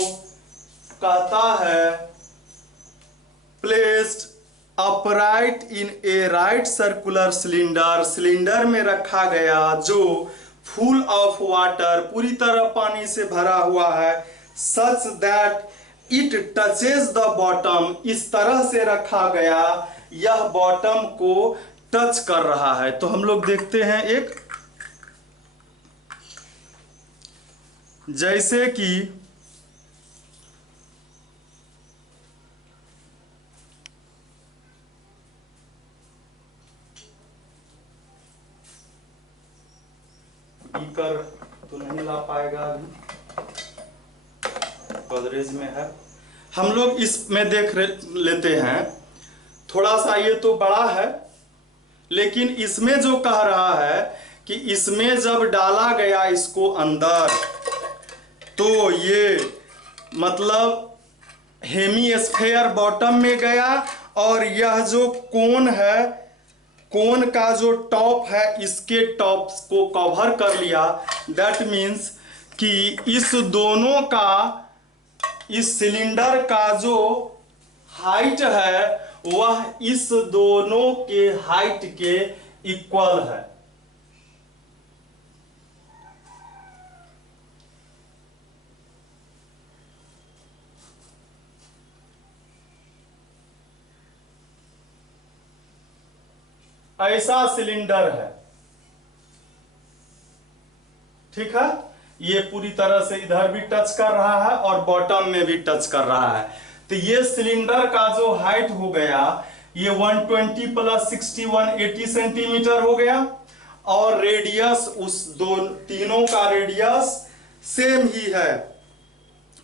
कहता है placed upright in a right circular cylinder, cylinder में रखा गया जो फुल ऑफ वाटर, पूरी तरह पानी से भरा हुआ है, such that it touches the bottom, इस तरह से रखा गया यह बॉटम को टच कर रहा है। तो हम लोग देखते हैं एक, जैसे कि स्पीकर तो नहीं ला पाएगा अभी, गोदरेज में है। हम लोग इसमें देख लेते हैं, थोड़ा सा ये तो बड़ा है, लेकिन इसमें जो कह रहा है कि इसमें जब डाला गया इसको अंदर, तो ये मतलब हेमीस्फेयर बॉटम में गया, और यह जो कोन है, कोन का जो टॉप है इसके टॉप को कवर कर लिया। दैट मीन्स कि इस दोनों का, इस सिलेंडर का जो हाइट है वह इस दोनों के हाइट के इक्वल है। ऐसा सिलेंडर है, ठीक है। ये पूरी तरह से इधर भी टच कर रहा है और बॉटम में भी टच कर रहा है। तो ये सिलेंडर का जो हाइट हो गया ये 120 प्लस 60 180 सेंटीमीटर हो गया, और रेडियस उस दो तीनों का रेडियस सेम ही है।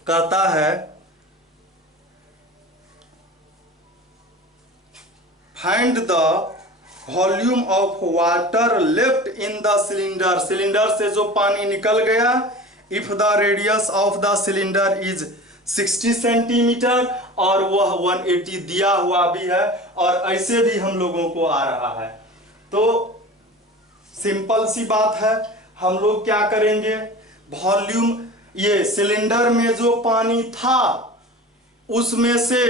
कहता है find the volume of water left in the cylinder, cylinder से जो पानी निकल गया, if the radius of the cylinder is 60 centimetre, और वह 180 दिया हुआ भी है, और ऐसे भी हम लोगों को आ रहा है। तो सिंपल सी बात है, हम लोग क्या करेंगे, वॉल्यूम, ये सिलेंडर में जो पानी था उसमें से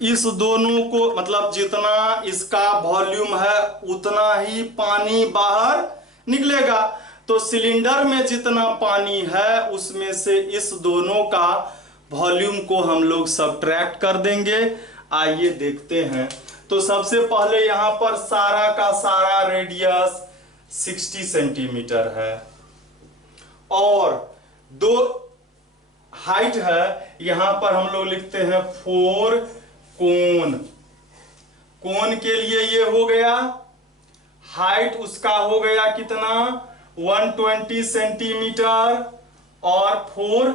इस दोनों को, मतलब जितना इसका वॉल्यूम है उतना ही पानी बाहर निकलेगा। तो सिलेंडर में जितना पानी है उसमें से इस दोनों का वॉल्यूम को हम लोग सब्ट्रैक्ट कर देंगे। आइए देखते हैं। तो सबसे पहले यहां पर सारा का सारा रेडियस 60 सेंटीमीटर है, और दो हाइट है, यहां पर हम लोग लिखते हैं 4 कोन। कोन के लिए ये हो गया, हाइट उसका हो गया कितना 120 सेंटीमीटर, और 4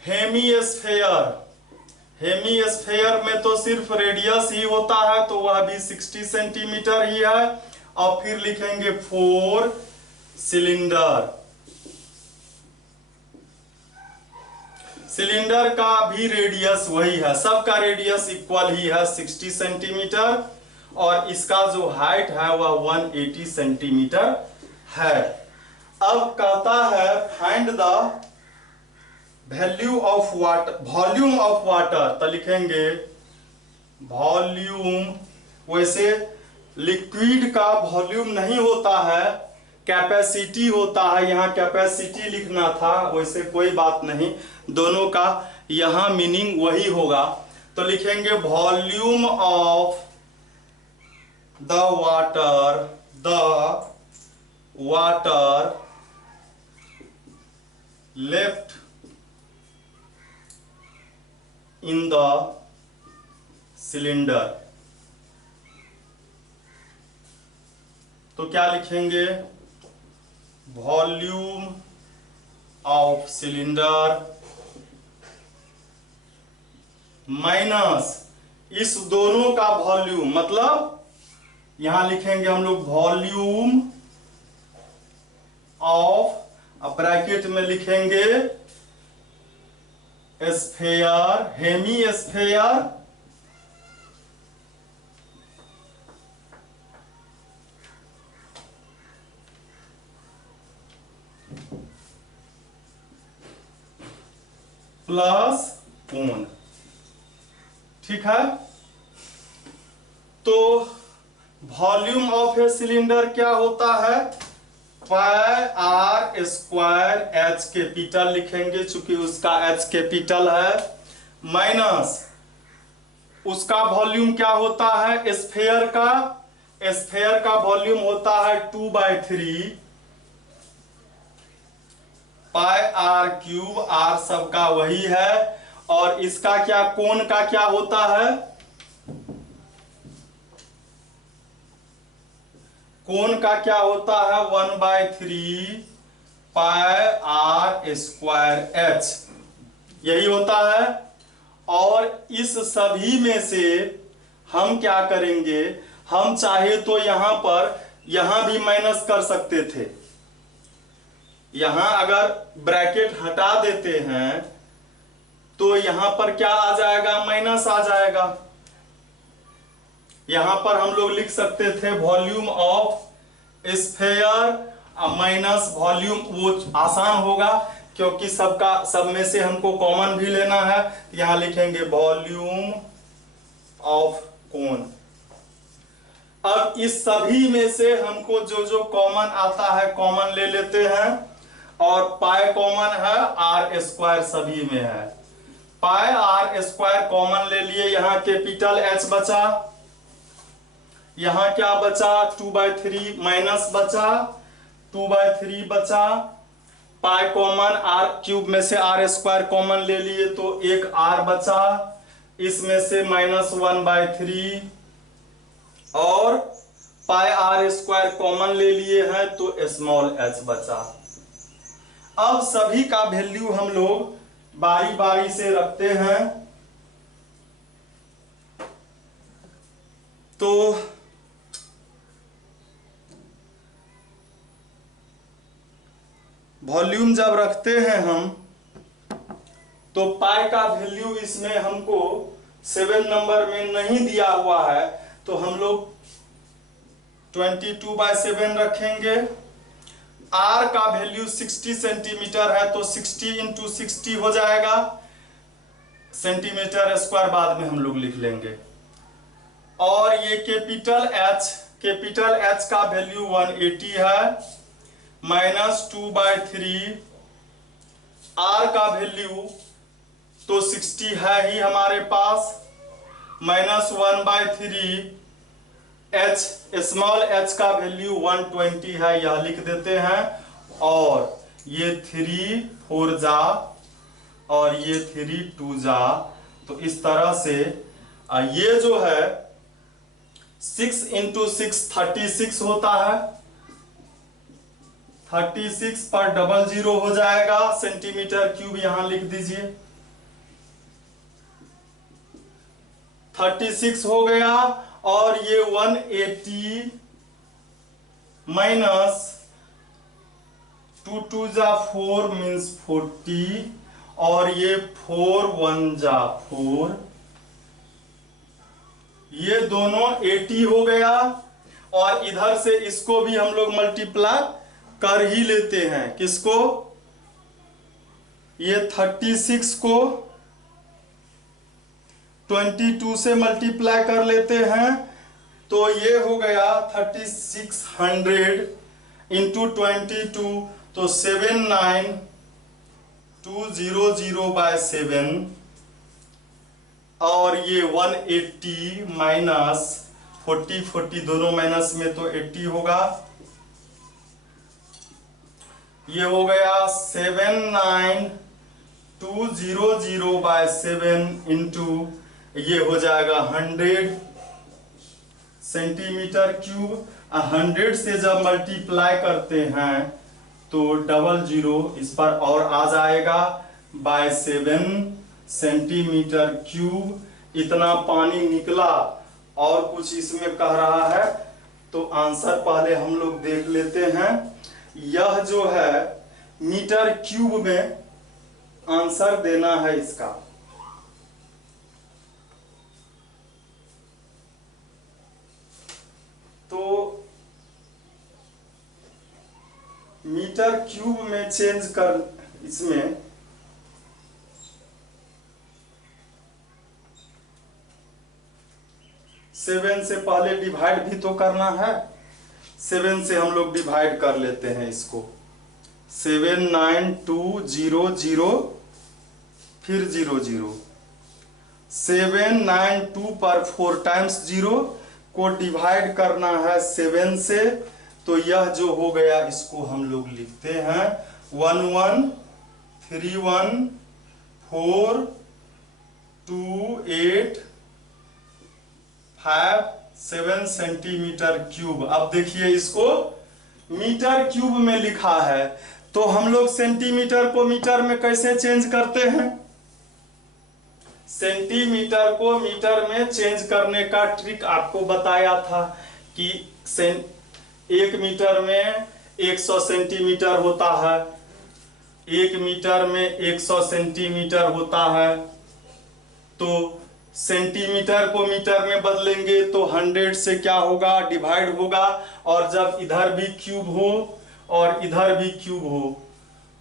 हेमीस्फेयर, हेमीस्फेयर में तो सिर्फ रेडियस ही होता है, तो वह भी 60 सेंटीमीटर ही है। और फिर लिखेंगे 4 सिलेंडर, सिलेंडर का भी रेडियस वही है, सबका रेडियस इक्वल ही है 60 सेंटीमीटर, और इसका जो हाइट है वह 180 सेंटीमीटर है। अब कहता है find the value of water, volume of water, तो लिखेंगे वॉल्यूम, वैसे लिक्विड का वॉल्यूम नहीं होता है, कैपेसिटी होता है, यहाँ कैपेसिटी लिखना था, वैसे कोई बात नहीं, दोनों का यहाँ मीनिंग वही होगा। तो लिखेंगे volume of the water left in the cylinder. तो क्या लिखेंगे, वॉल्यूम ऑफ सिलेंडर माइनस इस दोनों का वॉल्यूम, मतलब यहां लिखेंगे हम लोग वॉल्यूम ऑफ, ब्रैकेट में लिखेंगे स्फेयर, हेमी स्फेयर प्लस कोन। ठीक है। तो वॉल्यूम ऑफ ए सिलेंडर क्या होता है, पाई आर स्क्वायर एच कैपिटल लिखेंगे चूंकि उसका एच कैपिटल है, माइनस उसका वॉल्यूम क्या होता है, स्फेयर का वॉल्यूम होता है 2/3 पाई आर क्यूब, आर सबका वही है, और इसका क्या, कोण का क्या होता है, कोण का क्या होता है 1/3 पाई आर स्क्वायर एच, यही होता है। और इस सभी में से हम क्या करेंगे, हम चाहे तो यहां पर यहां भी माइनस कर सकते थे, यहां अगर ब्रैकेट हटा देते हैं तो यहां पर क्या आ जाएगा, माइनस आ जाएगा। यहां पर हम लोग लिख सकते थे volume of sphere minus volume, वो आसान होगा क्योंकि सब में से हमको कॉमन भी लेना है। यहां लिखेंगे वॉल्यूम ऑफ कोन। अब इस सभी में से हमको जो जो कॉमन आता है कॉमन ले लेते हैं, और पाई कॉमन है, आर स्क्वायर सभी में है, पाई आर स्क्वायर कॉमन ले लिए, यहां कैपिटल एच बचा, यहां क्या बचा 2/3 माइनस बचा 2/3 बचा, पाई कॉमन, आर क्यूब में से आर स्क्वायर कॉमन ले लिए तो एक आर बचा, इसमें से -1/3, और पाई आर स्क्वायर कॉमन ले लिए हैं तो स्मॉल एच बचा। अब सभी का वैल्यू हम लोग बारी बारी से रखते हैं। तो वॉल्यूम जब रखते हैं हम, तो पाई का वैल्यू इसमें हमको 7 नंबर में नहीं दिया हुआ है, तो हम लोग 22/7 रखेंगे। आर का वैल्यू 60 सेंटीमीटर है तो 60 × 60 हो जाएगा, सेंटीमीटर स्क्वायर बाद में हम लोग लिख लेंगे। और ये कैपिटल एच का वैल्यू 180 है, -2/3, आर का वैल्यू तो 60 है ही हमारे पास, -1/3, एच स्मॉल एच का वैल्यू 120 है, यह लिख देते हैं। और ये 3 4 जा और ये 3 2 जा, तो इस तरह से ये जो है 6 × 6 36 होता है, 36 पर 00 हो जाएगा, सेंटीमीटर क्यूब यहां लिख दीजिए, 36 हो गया। और ये 180 माइनस 2 2 जा 4 मीन्स 40, और ये 4 1 जा 4, ये दोनों 80 हो गया। और इधर से इसको भी हम लोग मल्टीप्लाई कर ही लेते हैं, किसको, ये 36 को 22 से मल्टीप्लाई कर लेते हैं, तो ये हो गया 3600 × 22, तो 79200/7, और ये 180 माइनस 40 दोनों माइनस में तो 80 होगा, ये हो गया 79200/7 इंटू ये हो जाएगा 100 सेंटीमीटर क्यूब। 100 से जब मल्टीप्लाई करते हैं तो 00 इस पर और आ जाएगा, /7 सेंटीमीटर क्यूब। इतना पानी निकला, और कुछ इसमें कह रहा है तो आंसर पहले हम लोग देख लेते हैं। यह जो है मीटर क्यूब में आंसर देना है इसका। तो मीटर क्यूब में चेंज कर, इसमें 7 से पहले डिवाइड भी तो करना है। 7 से हम लोग डिवाइड कर लेते हैं इसको। 7 9 2 0 0 फिर 0 0। 7 9 2 पर 4 टाइम्स 0 को डिवाइड करना है 7 से, तो यह जो हो गया इसको हम लोग लिखते हैं 1 1 3 1 4 2 8 5 7 सेंटीमीटर क्यूब। अब देखिए इसको मीटर क्यूब में लिखा है, तो हम लोग सेंटीमीटर को मीटर में कैसे चेंज करते हैं? सेंटीमीटर को मीटर में चेंज करने का ट्रिक आपको बताया था कि 1 मीटर में 100 सेंटीमीटर होता है, 1 मीटर में 100 सेंटीमीटर होता है। तो सेंटीमीटर को मीटर में बदलेंगे तो 100 से क्या होगा, डिवाइड होगा। और जब इधर भी क्यूब हो और इधर भी क्यूब हो,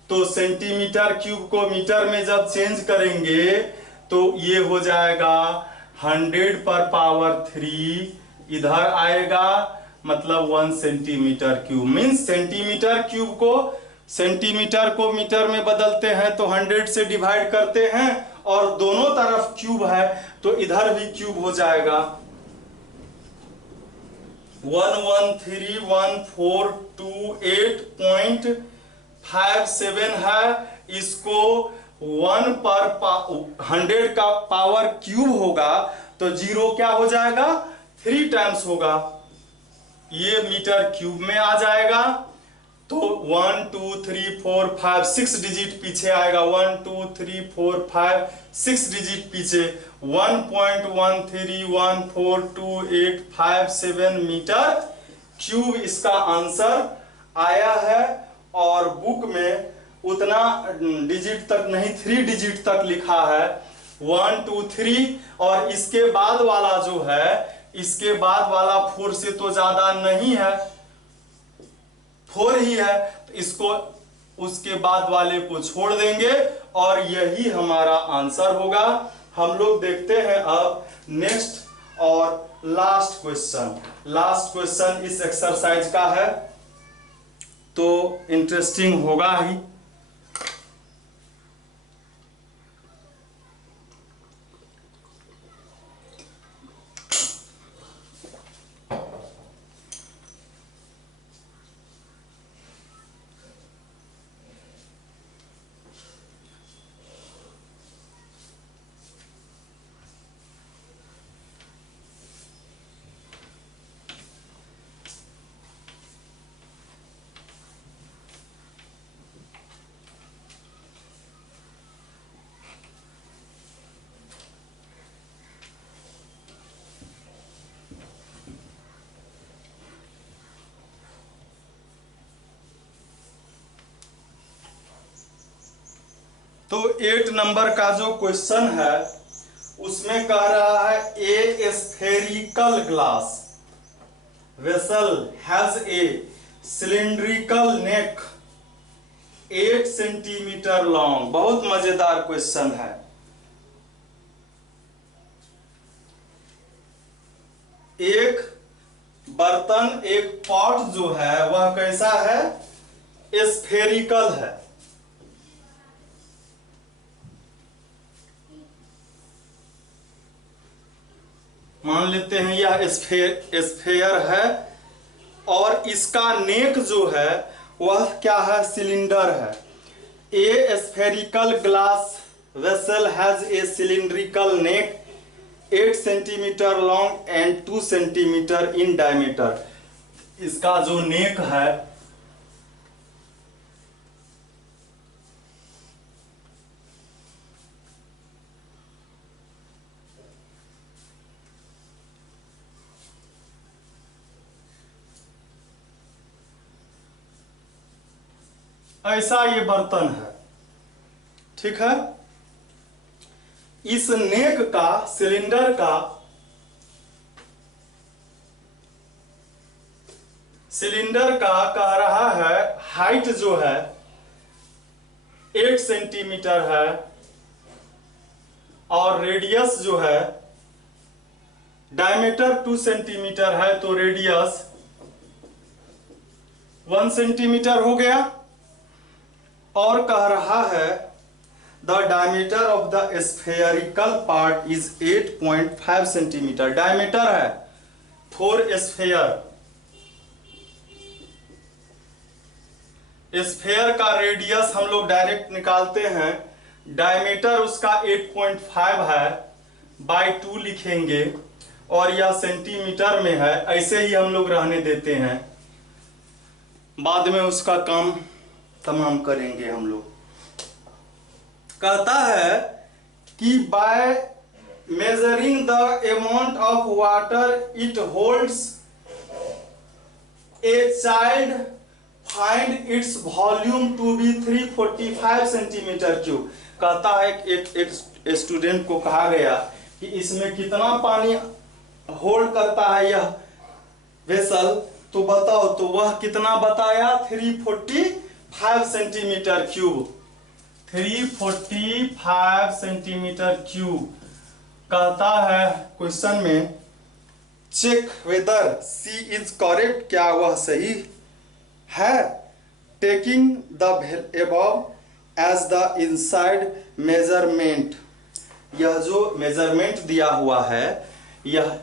तो सेंटीमीटर क्यूब को मीटर में जब चेंज करेंगे तो ये हो जाएगा 100 पर पावर 3 इधर आएगा, मतलब 1 सेंटीमीटर क्यूब। मीन्स सेंटीमीटर को मीटर में बदलते हैं तो 100 से डिवाइड करते हैं और दोनों तरफ क्यूब है तो इधर भी क्यूब हो जाएगा। 113142.57 है। इसको 1 पर 100 का पावर क्यूब होगा तो 0 क्या हो जाएगा, 3 टाइम्स होगा, ये मीटर क्यूब में आ जाएगा। तो 1 2 3 4 5 6 डिजिट पीछे आएगा, 1 2 3 4 5 6 डिजिट पीछे 1.1314285 मीटर क्यूब इसका आंसर आया है। और बुक में उतना डिजिट तक नहीं, 3 डिजिट तक लिखा है 1 2 3, और इसके बाद वाला जो है, इसके बाद वाला 4 से तो ज्यादा नहीं है, 4 ही है, तो इसको उसके बाद वाले को छोड़ देंगे और यही हमारा आंसर होगा। हम लोग देखते हैं अब नेक्स्ट और लास्ट क्वेश्चन इस एक्सरसाइज का है, तो इंटरेस्टिंग होगा ही। तो 8 नंबर का जो क्वेश्चन है उसमें कह रहा है ए spherical glass vessel has a cylindrical neck 8 centimetre long. बहुत मजेदार क्वेश्चन है। एक बर्तन, एक पॉट जो है वह कैसा है, स्फेरिकल है। मान लेते हैं यह स्फेयर है और इसका नेक जो है वह क्या है, सिलेंडर है। ए spherical glass vessel has a cylindrical neck 8 centimetre long and 2 centimetre in diameter. इसका जो नेक है ऐसा ये बर्तन है, ठीक है। इस नेक का, सिलेंडर का कह रहा है हाइट जो है 8 सेंटीमीटर है और रेडियस जो है डायमीटर 2 सेंटीमीटर है तो रेडियस 1 सेंटीमीटर हो गया। और कह रहा है the diameter of the spherical part is 8.5 centimetre. Diameter है फॉर स्फेयर, स्फेयर का रेडियस हम लोग डायरेक्ट निकालते हैं। डायमीटर उसका 8.5 है, बाई 2 लिखेंगे और यह सेंटीमीटर में है, ऐसे ही हम लोग रहने देते हैं, बाद में उसका काम तमाम करेंगे हम लोग। कहता है कि by measuring the amount of water it holds a child find its volume to be 345 centimetre cube. कहता है एक स्टूडेंट को कहा गया कि इसमें कितना पानी होल्ड करता है यह वेसल, तो बताओ, तो वह कितना बताया? 345 सेंटीमीटर क्यूब। 345 centimetre cube. कहता है क्वेश्चन में check whether C is correct, क्या वह सही है? Taking the above as the inside measurement. यह जो मेजरमेंट दिया हुआ है यह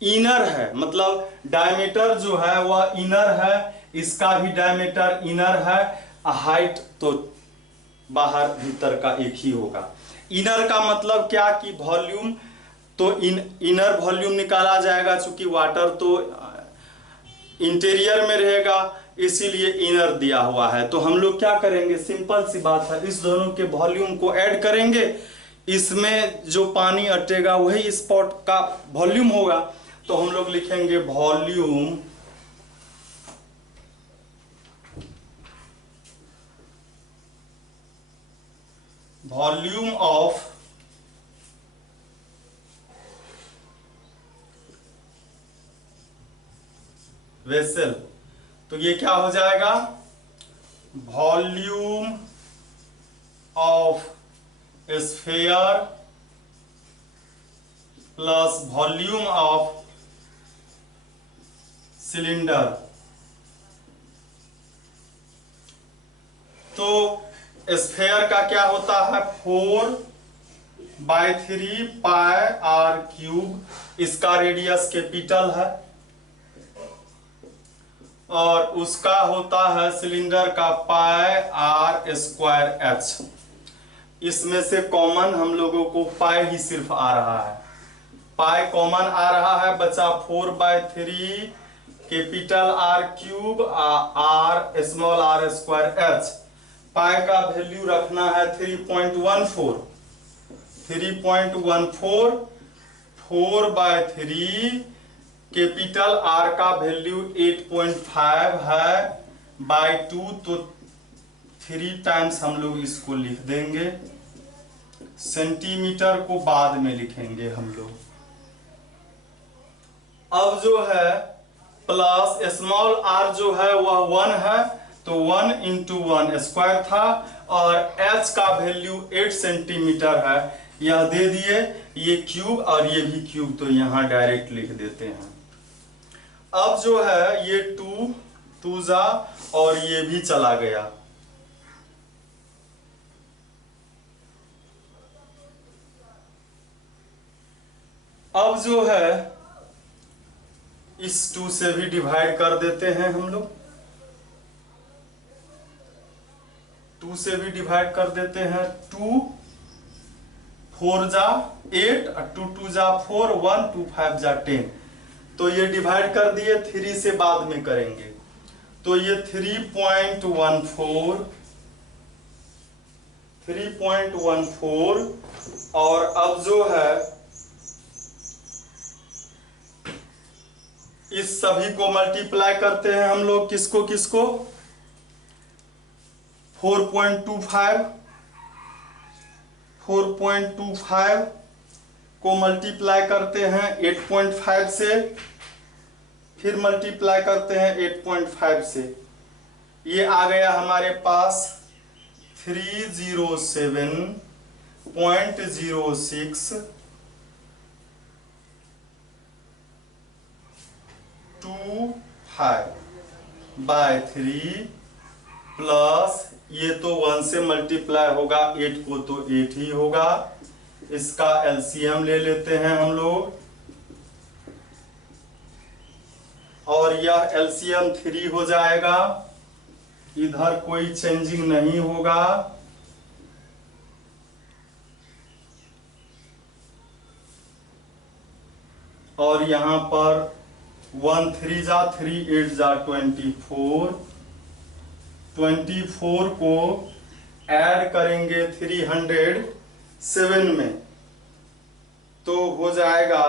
इनर है, मतलब डायमीटर जो है वह इनर है, इसका भी डायमीटर इनर है, हाइट तो बाहर भीतर का एक ही होगा। इनर का मतलब क्या कि वॉल्यूम, तो इनर वॉल्यूम निकाला जाएगा, चूंकि वाटर तो इंटीरियर में रहेगा इसीलिए इनर दिया हुआ है। तो हम लोग क्या करेंगे, सिंपल सी बात है, इस दोनों के वॉल्यूम को ऐड करेंगे, इसमें जो पानी अटेगा वही स्पॉट का वॉल्यूम होगा। तो हम लोग लिखेंगे वॉल्यूम ऑफ वेसल। तो ये क्या हो जाएगा? Volume of sphere plus volume of cylinder. तो स्फीयर का क्या होता है? 4/3 पाई आर क्यूब, इसका रेडियस कैपिटल है, और उसका होता है सिलेंडर का पाई आर स्क्वायर एच। इसमें से कॉमन हम लोगों को पाई ही सिर्फ आ रहा है, पाई कॉमन आ रहा है, बचा 4/3 capital R cube R small are square H. Pi का वैल्यू रखना है 3.14। 4/3 कैपिटल आर का वैल्यू 8.5 है, बाई 2, तो 3 टाइम्स हम लोग इसको लिख देंगे। सेंटीमीटर को बाद में लिखेंगे हम लोग। अब जो है प्लस स्मॉल आर जो है वह 1 है, तो 1 × 1 स्क्वायर था, और एच का वैल्यू 8 सेंटीमीटर है, यह दे दिए। ये क्यूब और ये भी क्यूब, तो यहां डायरेक्ट लिख देते हैं। अब जो है ये 2 जा और ये भी चला गया। अब जो है इस 2 से भी डिवाइड कर देते हैं हम लोग, 2 से भी डिवाइड कर देते हैं। 2 4 जा 8, 2 2 जा 4, 1 2 5 जा 10। तो ये डिवाइड कर दिए, 3 से बाद में करेंगे। तो ये 3.14, और अब जो है इस सभी को मल्टीप्लाई करते हैं हम लोग, किसको किसको? 4.25 को मल्टीप्लाई करते हैं 8.5 से, फिर मल्टीप्लाई करते हैं 8.5 से। ये आ गया हमारे पास 307.06 625/3 प्लस ये तो 1 से मल्टीप्लाई होगा 8 को, तो 8 ही होगा। इसका एलसीएम ले लेते हैं हम लोग, और यह एलसीएम 3 हो जाएगा। इधर कोई चेंजिंग नहीं होगा। और यहां पर 1 3 जा 3 8 जा 24, 24 को ऐड करेंगे 307 में, तो हो जाएगा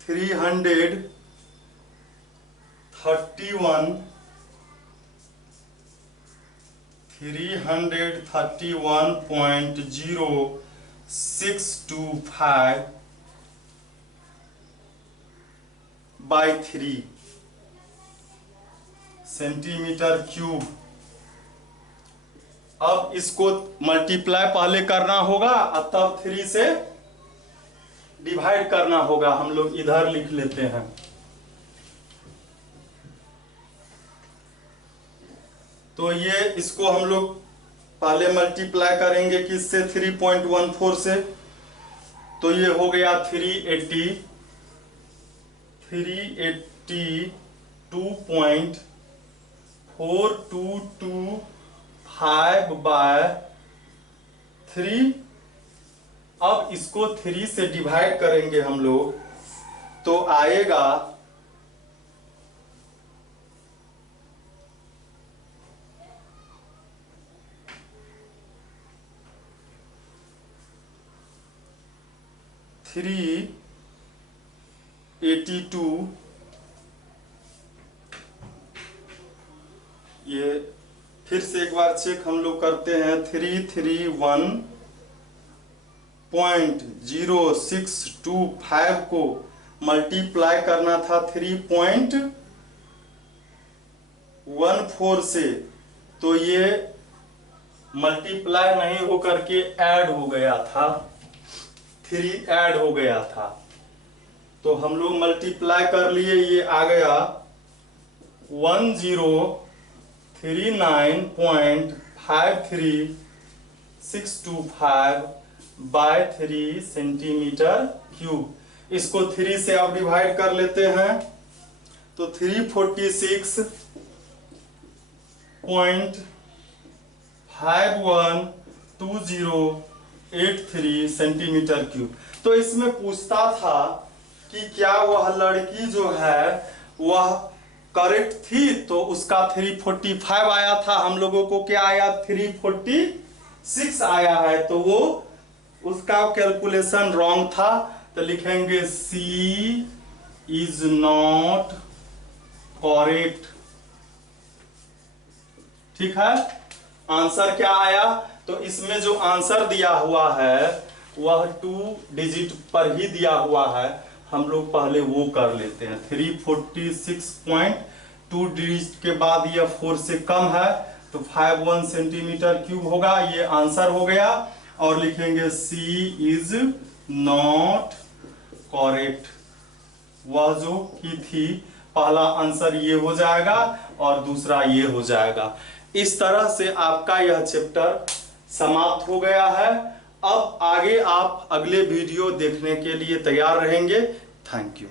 331.0625/3 सेंटीमीटर क्यूब। अब इसको मल्टीप्लाई पहले करना होगा और तब 3 से डिवाइड करना होगा। हम लोग इधर लिख लेते हैं। तो ये इसको हम लोग पहले मल्टीप्लाई करेंगे किससे, 3.14 से, तो ये हो गया 382.422/3। अब इसको 3 से डिवाइड करेंगे हम लोग, तो आएगा 382। ये फिर से एक बार चेक हम लोग करते हैं। 331.0625 को मल्टीप्लाई करना था 3.14 से, तो ये मल्टीप्लाई नहीं हो करके ऐड हो गया था, 3 ऐड हो गया था। तो हम लोग मल्टीप्लाई कर लिए, ये आ गया 1039.53625/3 सेंटीमीटर क्यूब। इसको 3 से अब डिवाइड कर लेते हैं, तो 346.512083 सेंटीमीटर क्यूब। तो इसमें पूछता था कि क्या वह लड़की जो है वह करेक्ट थी, तो उसका 345 आया था। हम लोगों को क्या आया, 346 आया है, तो वो उसका कैलकुलेशन रॉन्ग था। तो लिखेंगे सी इज नॉट करेक्ट। ठीक है, आंसर क्या आया, तो इसमें जो आंसर दिया हुआ है वह 2 डिजिट पर ही दिया हुआ है। हम लोग पहले वो कर लेते हैं। 346.2 डिजिट के बाद यह 4 से कम है, तो 51 सेंटीमीटर क्यूब होगा। ये आंसर हो गया। और लिखेंगे सी इज नॉट करेक्ट, वह जो की थी। पहला आंसर ये हो जाएगा और दूसरा ये हो जाएगा। इस तरह से आपका यह चैप्टर समाप्त हो गया है। अब आगे आप अगले वीडियो देखने के लिए तैयार रहेंगे। Thank you.